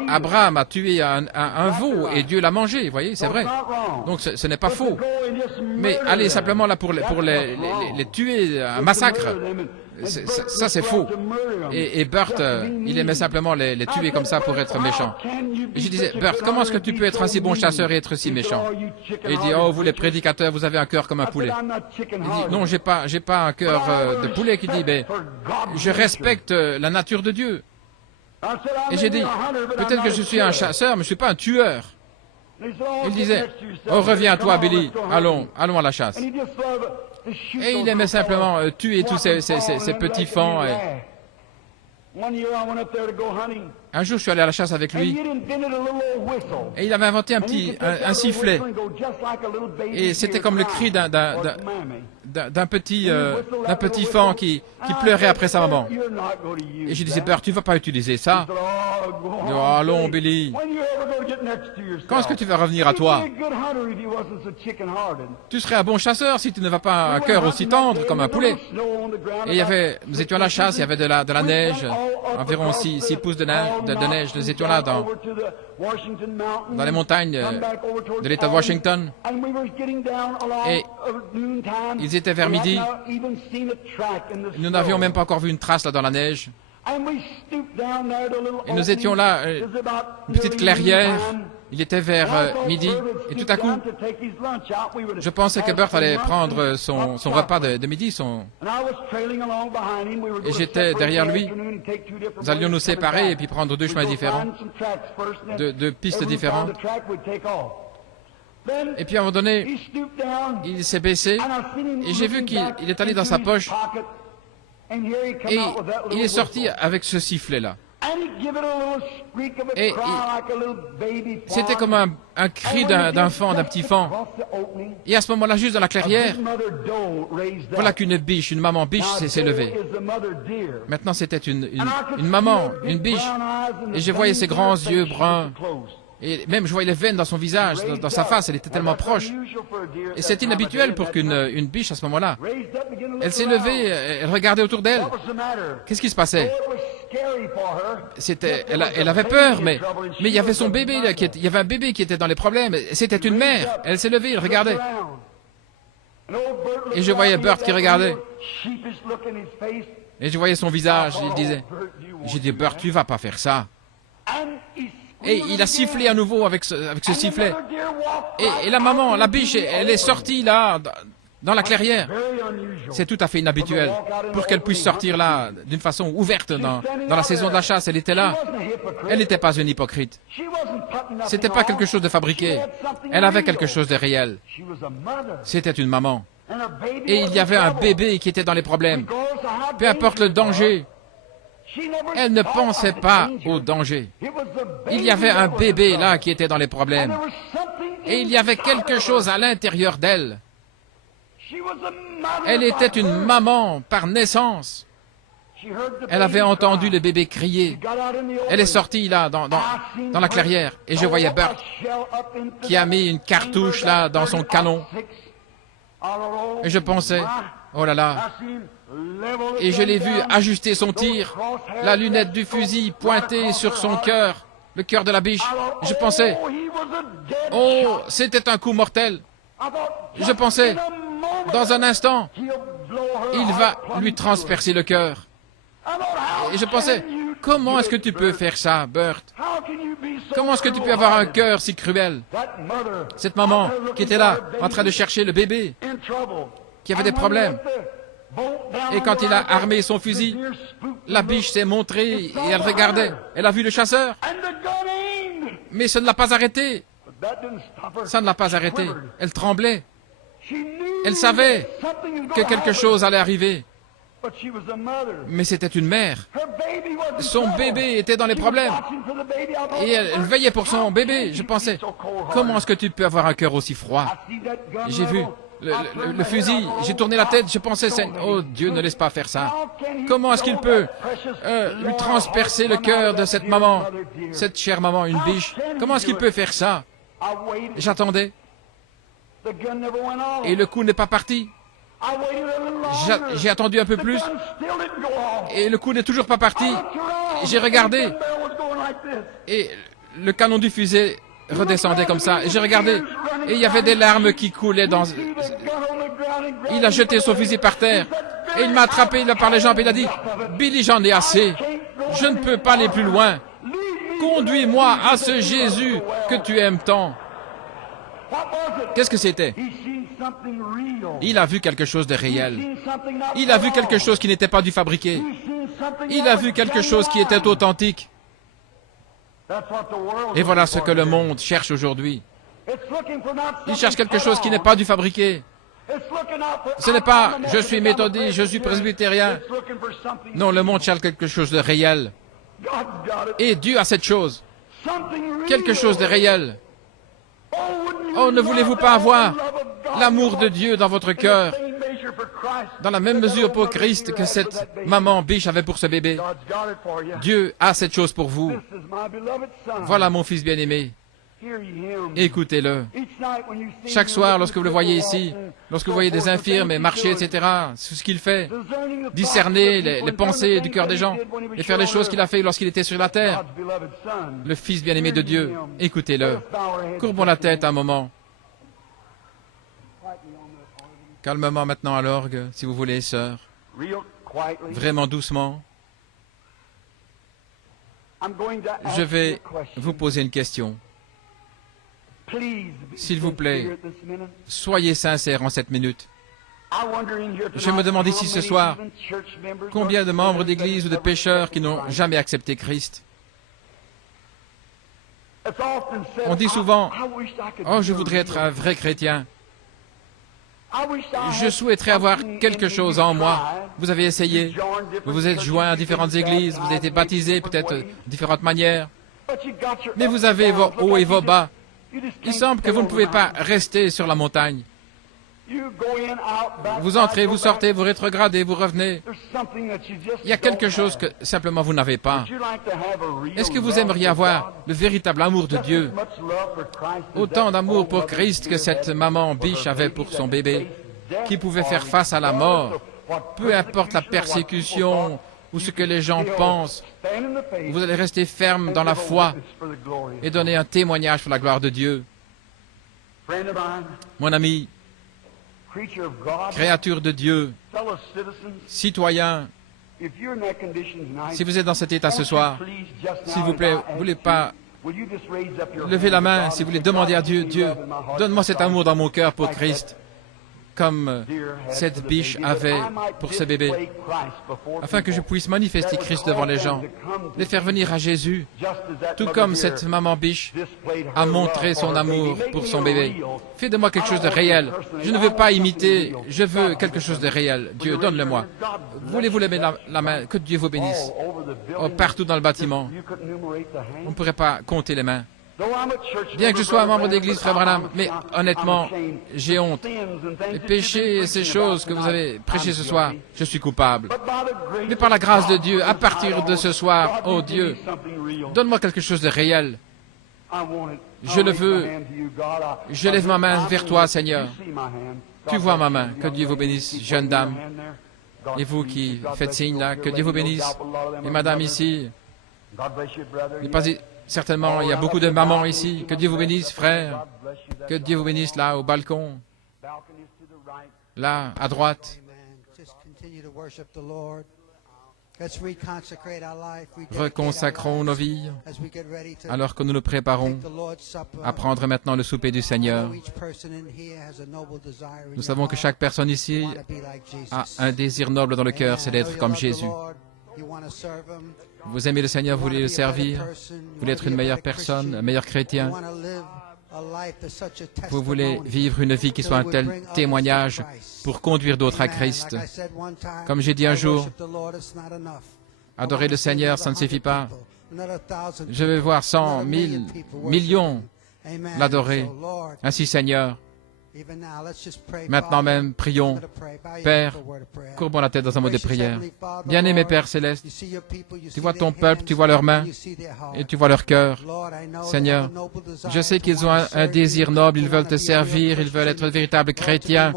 Abraham a tué un veau et Dieu l'a mangé, vous voyez, c'est vrai. Donc ce n'est pas faux. Mais aller simplement là pour les tuer, un massacre, ça c'est faux. Et Bert, il aimait simplement les tuer comme ça pour être méchant. Et je disais, Bert, comment est-ce que tu peux être un si bon chasseur et être si méchant? Et il dit, oh, vous les prédicateurs, vous avez un cœur comme un poulet. Il dit, non, j'ai pas un cœur de poulet. Qui dit, mais je respecte la nature de Dieu. Et j'ai dit, peut-être que je suis un chasseur, mais je ne suis pas un tueur. Il disait, oh, reviens toi, Billy, allons à la chasse. Et il aimait simplement tuer tous ces petits fauns. Un jour, je suis allé à la chasse avec lui. Et il avait inventé un sifflet. Et c'était comme le cri d'un petit faon qui pleurait après sa maman. Et je disais, Bert, tu ne vas pas utiliser ça. Oh, allons, Billy. Quand est-ce que tu vas revenir à toi? Tu serais un bon chasseur si tu ne vas pas un cœur aussi tendre comme un poulet. Et nous étions à la chasse, il y avait de la neige, environ 6 pouces de neige. Nous étions là dans les montagnes de l'État de Washington. Et ils étaient vers midi. Nous n'avions même pas encore vu une trace là dans la neige. Et nous étions là, une petite clairière. Il était vers midi. Et tout à coup, je pensais que Bert allait prendre son repas de midi. Et j'étais derrière lui. Nous allions nous séparer et puis prendre 2 chemins différents, deux pistes différentes. Et puis à un moment donné, il s'est baissé et j'ai vu qu'il est allé dans sa poche et il est sorti avec ce sifflet-là. Et c'était comme un cri d'un petit faon. Et à ce moment-là, juste dans la clairière, voilà qu'une biche, une maman biche s'est levée. Maintenant, c'était une maman, une biche. Et je voyais ses grands yeux bruns. Et même, je voyais les veines dans son visage, dans sa face, elle était tellement proche. Et c'est inhabituel pour qu'une biche, à ce moment-là, elle s'est levée, elle regardait autour d'elle. Qu'est-ce qui se passait? Elle avait peur, mais il y avait son bébé, là, il y avait un bébé qui était dans les problèmes. C'était une mère. Elle s'est levée, elle regardait. Et je voyais Bert qui regardait. Et je voyais son visage, il disait, j'ai dit, Bert, tu vas pas faire ça. Et il a sifflé à nouveau avec ce sifflet. Et la maman, la biche, elle est sortie là, dans la clairière. C'est tout à fait inhabituel pour qu'elle puisse sortir là d'une façon ouverte dans la saison de la chasse. Elle était là. Elle n'était pas une hypocrite. C'était pas quelque chose de fabriqué. Elle avait quelque chose de réel. C'était une maman. Et il y avait un bébé qui était dans les problèmes. Peu importe le danger, elle ne pensait pas au danger. Il y avait un bébé là qui était dans les problèmes. Et il y avait quelque chose à l'intérieur d'elle. Elle était une maman par naissance. Elle avait entendu le bébé crier. Elle est sortie là, dans la clairière. Et je voyais Bert qui a mis une cartouche là dans son canon. Et je pensais, oh là là. Et je l'ai vu ajuster son tir, la lunette du fusil pointée sur son cœur, le cœur de la biche. Je pensais, oh, c'était un coup mortel. Je pensais, dans un instant, il va lui transpercer le cœur. Et je pensais, comment est-ce que tu peux faire ça, Bert? Comment est-ce que tu peux avoir un cœur si cruel? Cette maman qui était là, en train de chercher le bébé, qui avait des problèmes. Et quand il a armé son fusil, la biche s'est montrée et elle regardait. Elle a vu le chasseur. Mais ça ne l'a pas arrêté. Ça ne l'a pas arrêté. Elle tremblait. Elle savait que quelque chose allait arriver. Mais c'était une mère. Son bébé était dans les problèmes. Et elle veillait pour son bébé. Je pensais, comment est-ce que tu peux avoir un cœur aussi froid? J'ai vu le fusil, j'ai tourné la tête, je pensais, oh Dieu, ne laisse pas faire ça. Comment est-ce qu'il peut lui transpercer le cœur de cette maman, cette chère maman, une biche? Comment est-ce qu'il peut faire ça? J'attendais. Et le coup n'est pas parti. J'ai attendu un peu plus. Et le coup n'est toujours pas parti. J'ai regardé. Et le canon du fusil redescendait comme ça. Et j'ai regardé. Et il y avait des larmes qui coulaient dans... Il a jeté son fusil par terre. Et il m'a attrapé par les jambes et il a dit, « Billy, j'en ai assez. Je ne peux pas aller plus loin. Conduis-moi à ce Jésus que tu aimes tant. » Qu'est-ce que c'était? Il a vu quelque chose de réel. Il a vu quelque chose qui n'était pas du fabriqué. Il a vu quelque chose qui était authentique. Et voilà ce que le monde cherche aujourd'hui. Il cherche quelque chose qui n'est pas du fabriqué. Ce n'est pas « je suis méthodiste, je suis presbytérien ». Non, le monde cherche quelque chose de réel. Et Dieu a cette chose. Quelque chose de réel. Oh, ne voulez-vous pas avoir l'amour de Dieu dans votre cœur, dans la même mesure pour Christ que cette maman biche avait pour ce bébé? Dieu a cette chose pour vous. Voilà mon fils bien-aimé. Écoutez-le. Chaque soir, lorsque vous le voyez ici, lorsque vous voyez des infirmes et marcher, etc., c'est ce qu'il fait. Discerner les pensées du cœur des gens et faire les choses qu'il a fait lorsqu'il était sur la terre. Le Fils bien-aimé de Dieu. Écoutez-le. Courbons la tête un moment. Calmement maintenant à l'orgue, si vous voulez, sœur. Vraiment doucement. Je vais vous poser une question. S'il vous plaît, soyez sincères en cette minute. Je me demande ici ce soir, combien de membres d'église ou de pécheurs qui n'ont jamais accepté Christ? On dit souvent, « Oh, je voudrais être un vrai chrétien. Je souhaiterais avoir quelque chose en moi. » Vous avez essayé, vous vous êtes joint à différentes églises, vous avez été baptisé peut-être de différentes manières, mais vous avez vos hauts et vos bas. Il semble que vous ne pouvez pas rester sur la montagne. Vous entrez, vous sortez, vous rétrogradez, vous revenez. Il y a quelque chose que simplement vous n'avez pas. Est-ce que vous aimeriez avoir le véritable amour de Dieu? Autant d'amour pour Christ que cette maman biche avait pour son bébé, qui pouvait faire face à la mort, peu importe la persécution ou ce que les gens pensent. Vous allez rester ferme dans la foi et donner un témoignage pour la gloire de Dieu. Mon ami, créature de Dieu, citoyen, si vous êtes dans cet état ce soir, s'il vous plaît, vous ne voulez pas lever la main, si vous voulez demander à Dieu, Dieu, donne-moi cet amour dans mon cœur pour Christ, comme cette biche avait pour ce bébé, afin que je puisse manifester Christ devant les gens, les faire venir à Jésus, tout comme cette maman biche a montré son amour pour son bébé. Fais de moi quelque chose de réel. Je ne veux pas imiter, je veux quelque chose de réel. Dieu, donne-le-moi. Voulez-vous lever la main? Que Dieu vous bénisse. Oh, partout dans le bâtiment. On ne pourrait pas compter les mains. Bien que je sois un membre d'église, frère Branham, mais honnêtement, j'ai honte. Les péchés et ces choses que vous avez prêchées ce soir, je suis coupable. Mais par la grâce de Dieu, à partir de ce soir, oh Dieu, donne-moi quelque chose de réel. Je le veux. Je lève ma main vers toi, Seigneur. Tu vois ma main. Que Dieu vous bénisse, jeune dame. Et vous qui faites signe là, que Dieu vous bénisse. Et madame ici, certainement, il y a beaucoup de mamans ici. Que Dieu vous bénisse, frère. Que Dieu vous bénisse là, au balcon. Là, à droite. Reconsacrons nos vies alors que nous nous préparons à prendre maintenant le souper du Seigneur. Nous savons que chaque personne ici a un désir noble dans le cœur, c'est d'être comme Jésus. Vous aimez le Seigneur, vous voulez le servir, vous voulez être une meilleure personne, un meilleur chrétien. Vous voulez vivre une vie qui soit un tel témoignage pour conduire d'autres à Christ. Comme j'ai dit un jour, adorer le Seigneur, ça ne suffit pas. Je vais voir 100, 1000, millions l'adorer. Ainsi, Seigneur, maintenant même, prions. Père, courbons la tête dans un mot de prière. Bien-aimé Père Céleste, tu vois ton peuple, tu vois leurs mains et tu vois leur cœur. Seigneur, je sais qu'ils ont un désir noble, ils veulent te servir, ils veulent être de véritables chrétiens,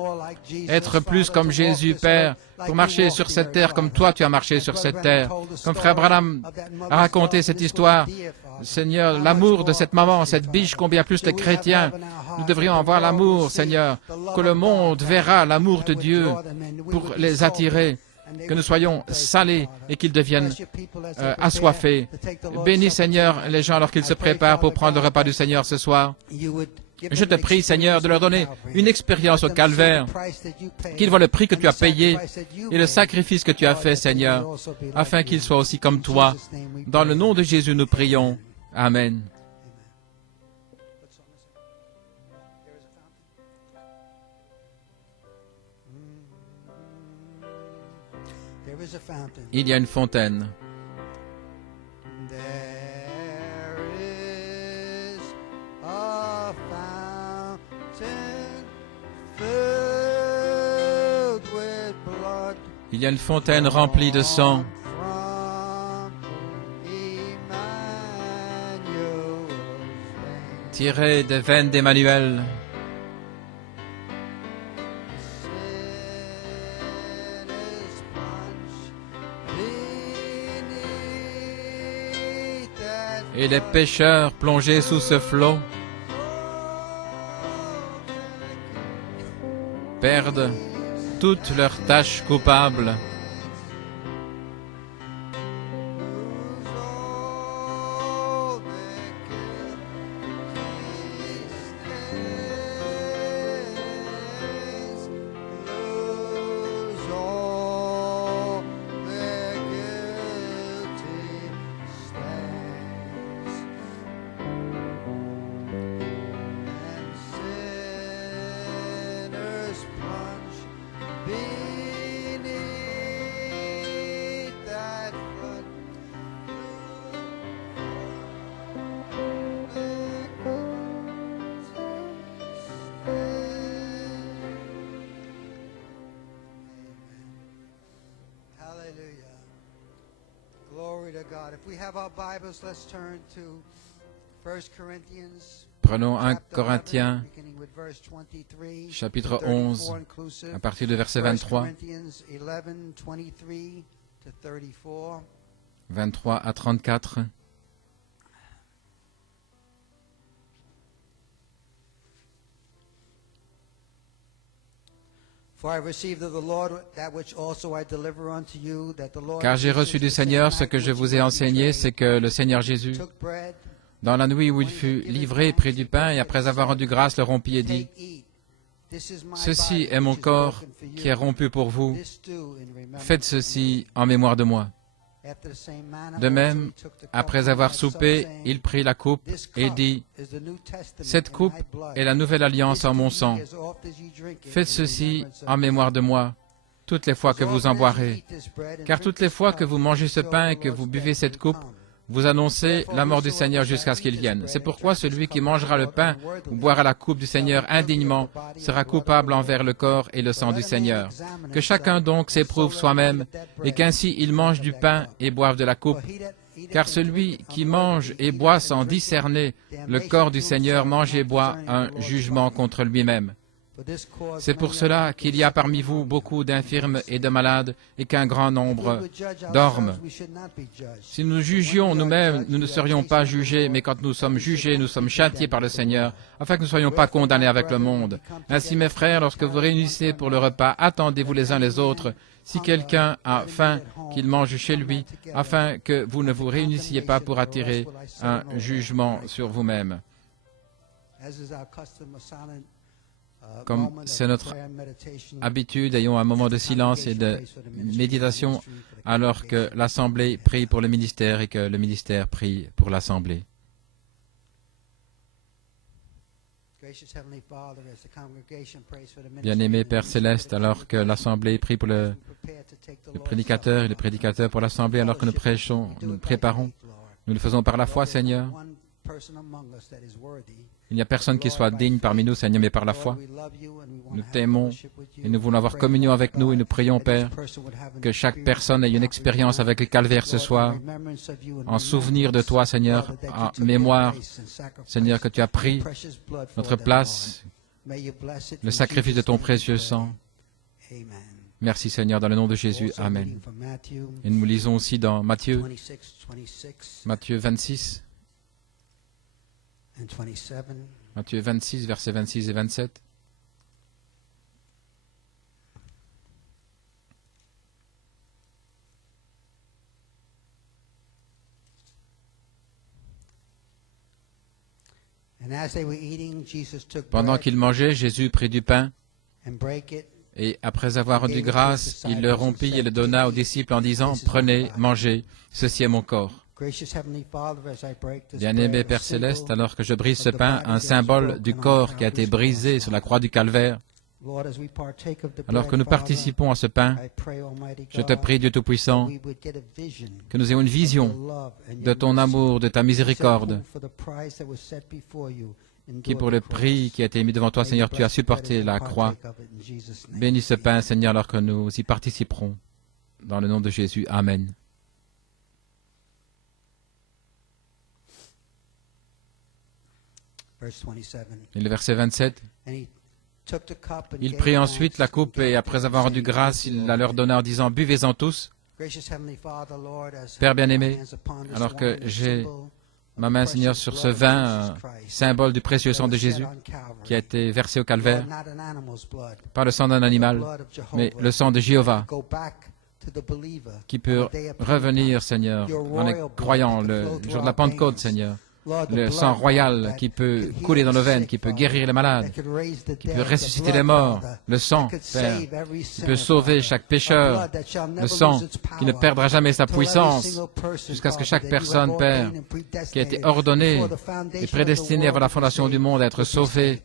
être plus comme Jésus, Père, pour marcher sur cette terre comme toi tu as marché sur cette terre. Comme Frère Branham a raconté cette histoire, Seigneur, l'amour de cette maman, cette biche, combien plus de chrétiens, nous devrions avoir l'amour, Seigneur, que le monde verra l'amour de Dieu pour les attirer, que nous soyons salés et qu'ils deviennent assoiffés. Bénis, Seigneur, les gens alors qu'ils se préparent pour prendre le repas du Seigneur ce soir. Je te prie, Seigneur, de leur donner une expérience au calvaire, qu'ils voient le prix que tu as payé et le sacrifice que tu as fait, Seigneur, afin qu'ils soient aussi comme toi. Dans le nom de Jésus, nous prions. Amen. Il y a une fontaine. Il y a une fontaine remplie de sang. Tirée des veines d'Emmanuel. Et les pécheurs plongés sous ce flot perdent toutes leurs tâches coupables. Prenons 1 Corinthiens, chapitre 11, à partir du verset 23. 23 à 34. Car j'ai reçu du Seigneur ce que je vous ai enseigné, c'est que le Seigneur Jésus, dans la nuit où il fut livré, prit du pain et après avoir rendu grâce, le rompit et dit, « Ceci est mon corps qui est rompu pour vous. Faites ceci en mémoire de moi. » De même, après avoir soupé, il prit la coupe et dit, « Cette coupe est la nouvelle alliance en mon sang. Faites ceci en mémoire de moi, toutes les fois que vous en boirez. Car toutes les fois que vous mangez ce pain et que vous buvez cette coupe, vous annoncez la mort du Seigneur jusqu'à ce qu'il vienne. C'est pourquoi celui qui mangera le pain ou boira la coupe du Seigneur indignement sera coupable envers le corps et le sang du Seigneur. Que chacun donc s'éprouve soi-même, et qu'ainsi il mange du pain et boive de la coupe. Car celui qui mange et boit sans discerner le corps du Seigneur mange et boit un jugement contre lui-même. C'est pour cela qu'il y a parmi vous beaucoup d'infirmes et de malades, et qu'un grand nombre dorment. Si nous jugions nous-mêmes, nous ne serions pas jugés, mais quand nous sommes jugés, nous sommes châtiés par le Seigneur, afin que nous ne soyons pas condamnés avec le monde. Ainsi, mes frères, lorsque vous réunissez pour le repas, attendez-vous les uns les autres. Si quelqu'un a faim, qu'il mange chez lui, afin que vous ne vous réunissiez pas pour attirer un jugement sur vous-même. Comme c'est notre habitude, ayons un moment de silence et de méditation alors que l'Assemblée prie pour le ministère et que le ministère prie pour l'Assemblée. Bien-aimé Père Céleste, alors que l'Assemblée prie pour le prédicateur et le prédicateur pour l'Assemblée, alors que nous prêchons, nous préparons, nous le faisons par la foi, Seigneur. Il n'y a personne qui soit digne parmi nous, Seigneur, mais par la foi. Nous t'aimons et nous voulons avoir communion avec nous et nous prions, Père, que chaque personne ait une expérience avec le calvaire ce soir, en souvenir de toi, Seigneur, en mémoire, Seigneur, que tu as pris notre place, le sacrifice de ton précieux sang. Merci, Seigneur, dans le nom de Jésus. Amen. Et nous lisons aussi dans Matthieu 26. Matthieu 26, versets 26 et 27. Pendant qu'ils mangeaient, Jésus prit du pain et, après avoir rendu grâce, il le rompit et le donna aux disciples en disant, « Prenez, mangez, ceci est mon corps. » Bien-aimé Père Céleste, alors que je brise ce pain, un symbole du corps qui a été brisé sur la croix du Calvaire, alors que nous participons à ce pain, je te prie, Dieu Tout-Puissant, que nous ayons une vision de ton amour, de ta miséricorde, qui pour le prix qui a été mis devant toi, Seigneur, tu as supporté la croix. Bénis ce pain, Seigneur, alors que nous y participerons. Dans le nom de Jésus. Amen. Et le verset 27, il prit ensuite la coupe et après avoir rendu grâce, il la leur donna en disant, « Buvez-en tous. Père bien-aimé, alors que j'ai ma main, Seigneur, sur ce vin, symbole du précieux sang de Jésus, qui a été versé au calvaire, pas le sang d'un animal, mais le sang de Jéhovah, qui peut revenir, Seigneur, en les croyants, le jour de la Pentecôte, Seigneur. Le sang royal qui peut couler dans nos veines, qui peut guérir les malades, qui peut ressusciter les morts, le sang, Père, qui peut sauver chaque pécheur, le sang qui ne perdra jamais sa puissance, jusqu'à ce que chaque personne, Père, qui a été ordonnée et prédestinée avant la fondation du monde à être sauvée,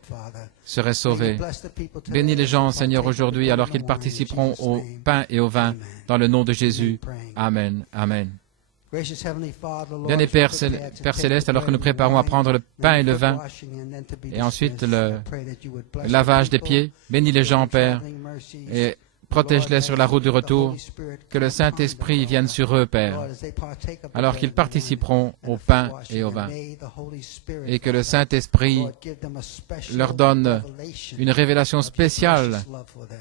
serait sauvée. Bénis les gens, Seigneur, aujourd'hui, alors qu'ils participeront au pain et au vin, dans le nom de Jésus. Amen. Amen. Bien-aimé Père Céleste, alors que nous préparons à prendre le pain et le vin, et ensuite le lavage des pieds, bénis les gens, Père, et protège-les sur la route du retour, que le Saint-Esprit vienne sur eux, Père, alors qu'ils participeront au pain et au vin, et que le Saint-Esprit leur donne une révélation spéciale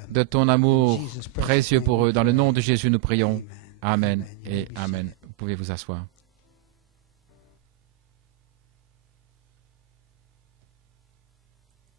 de ton amour précieux pour eux. Dans le nom de Jésus, nous prions. Amen et Amen. Vous pouvez vous asseoir.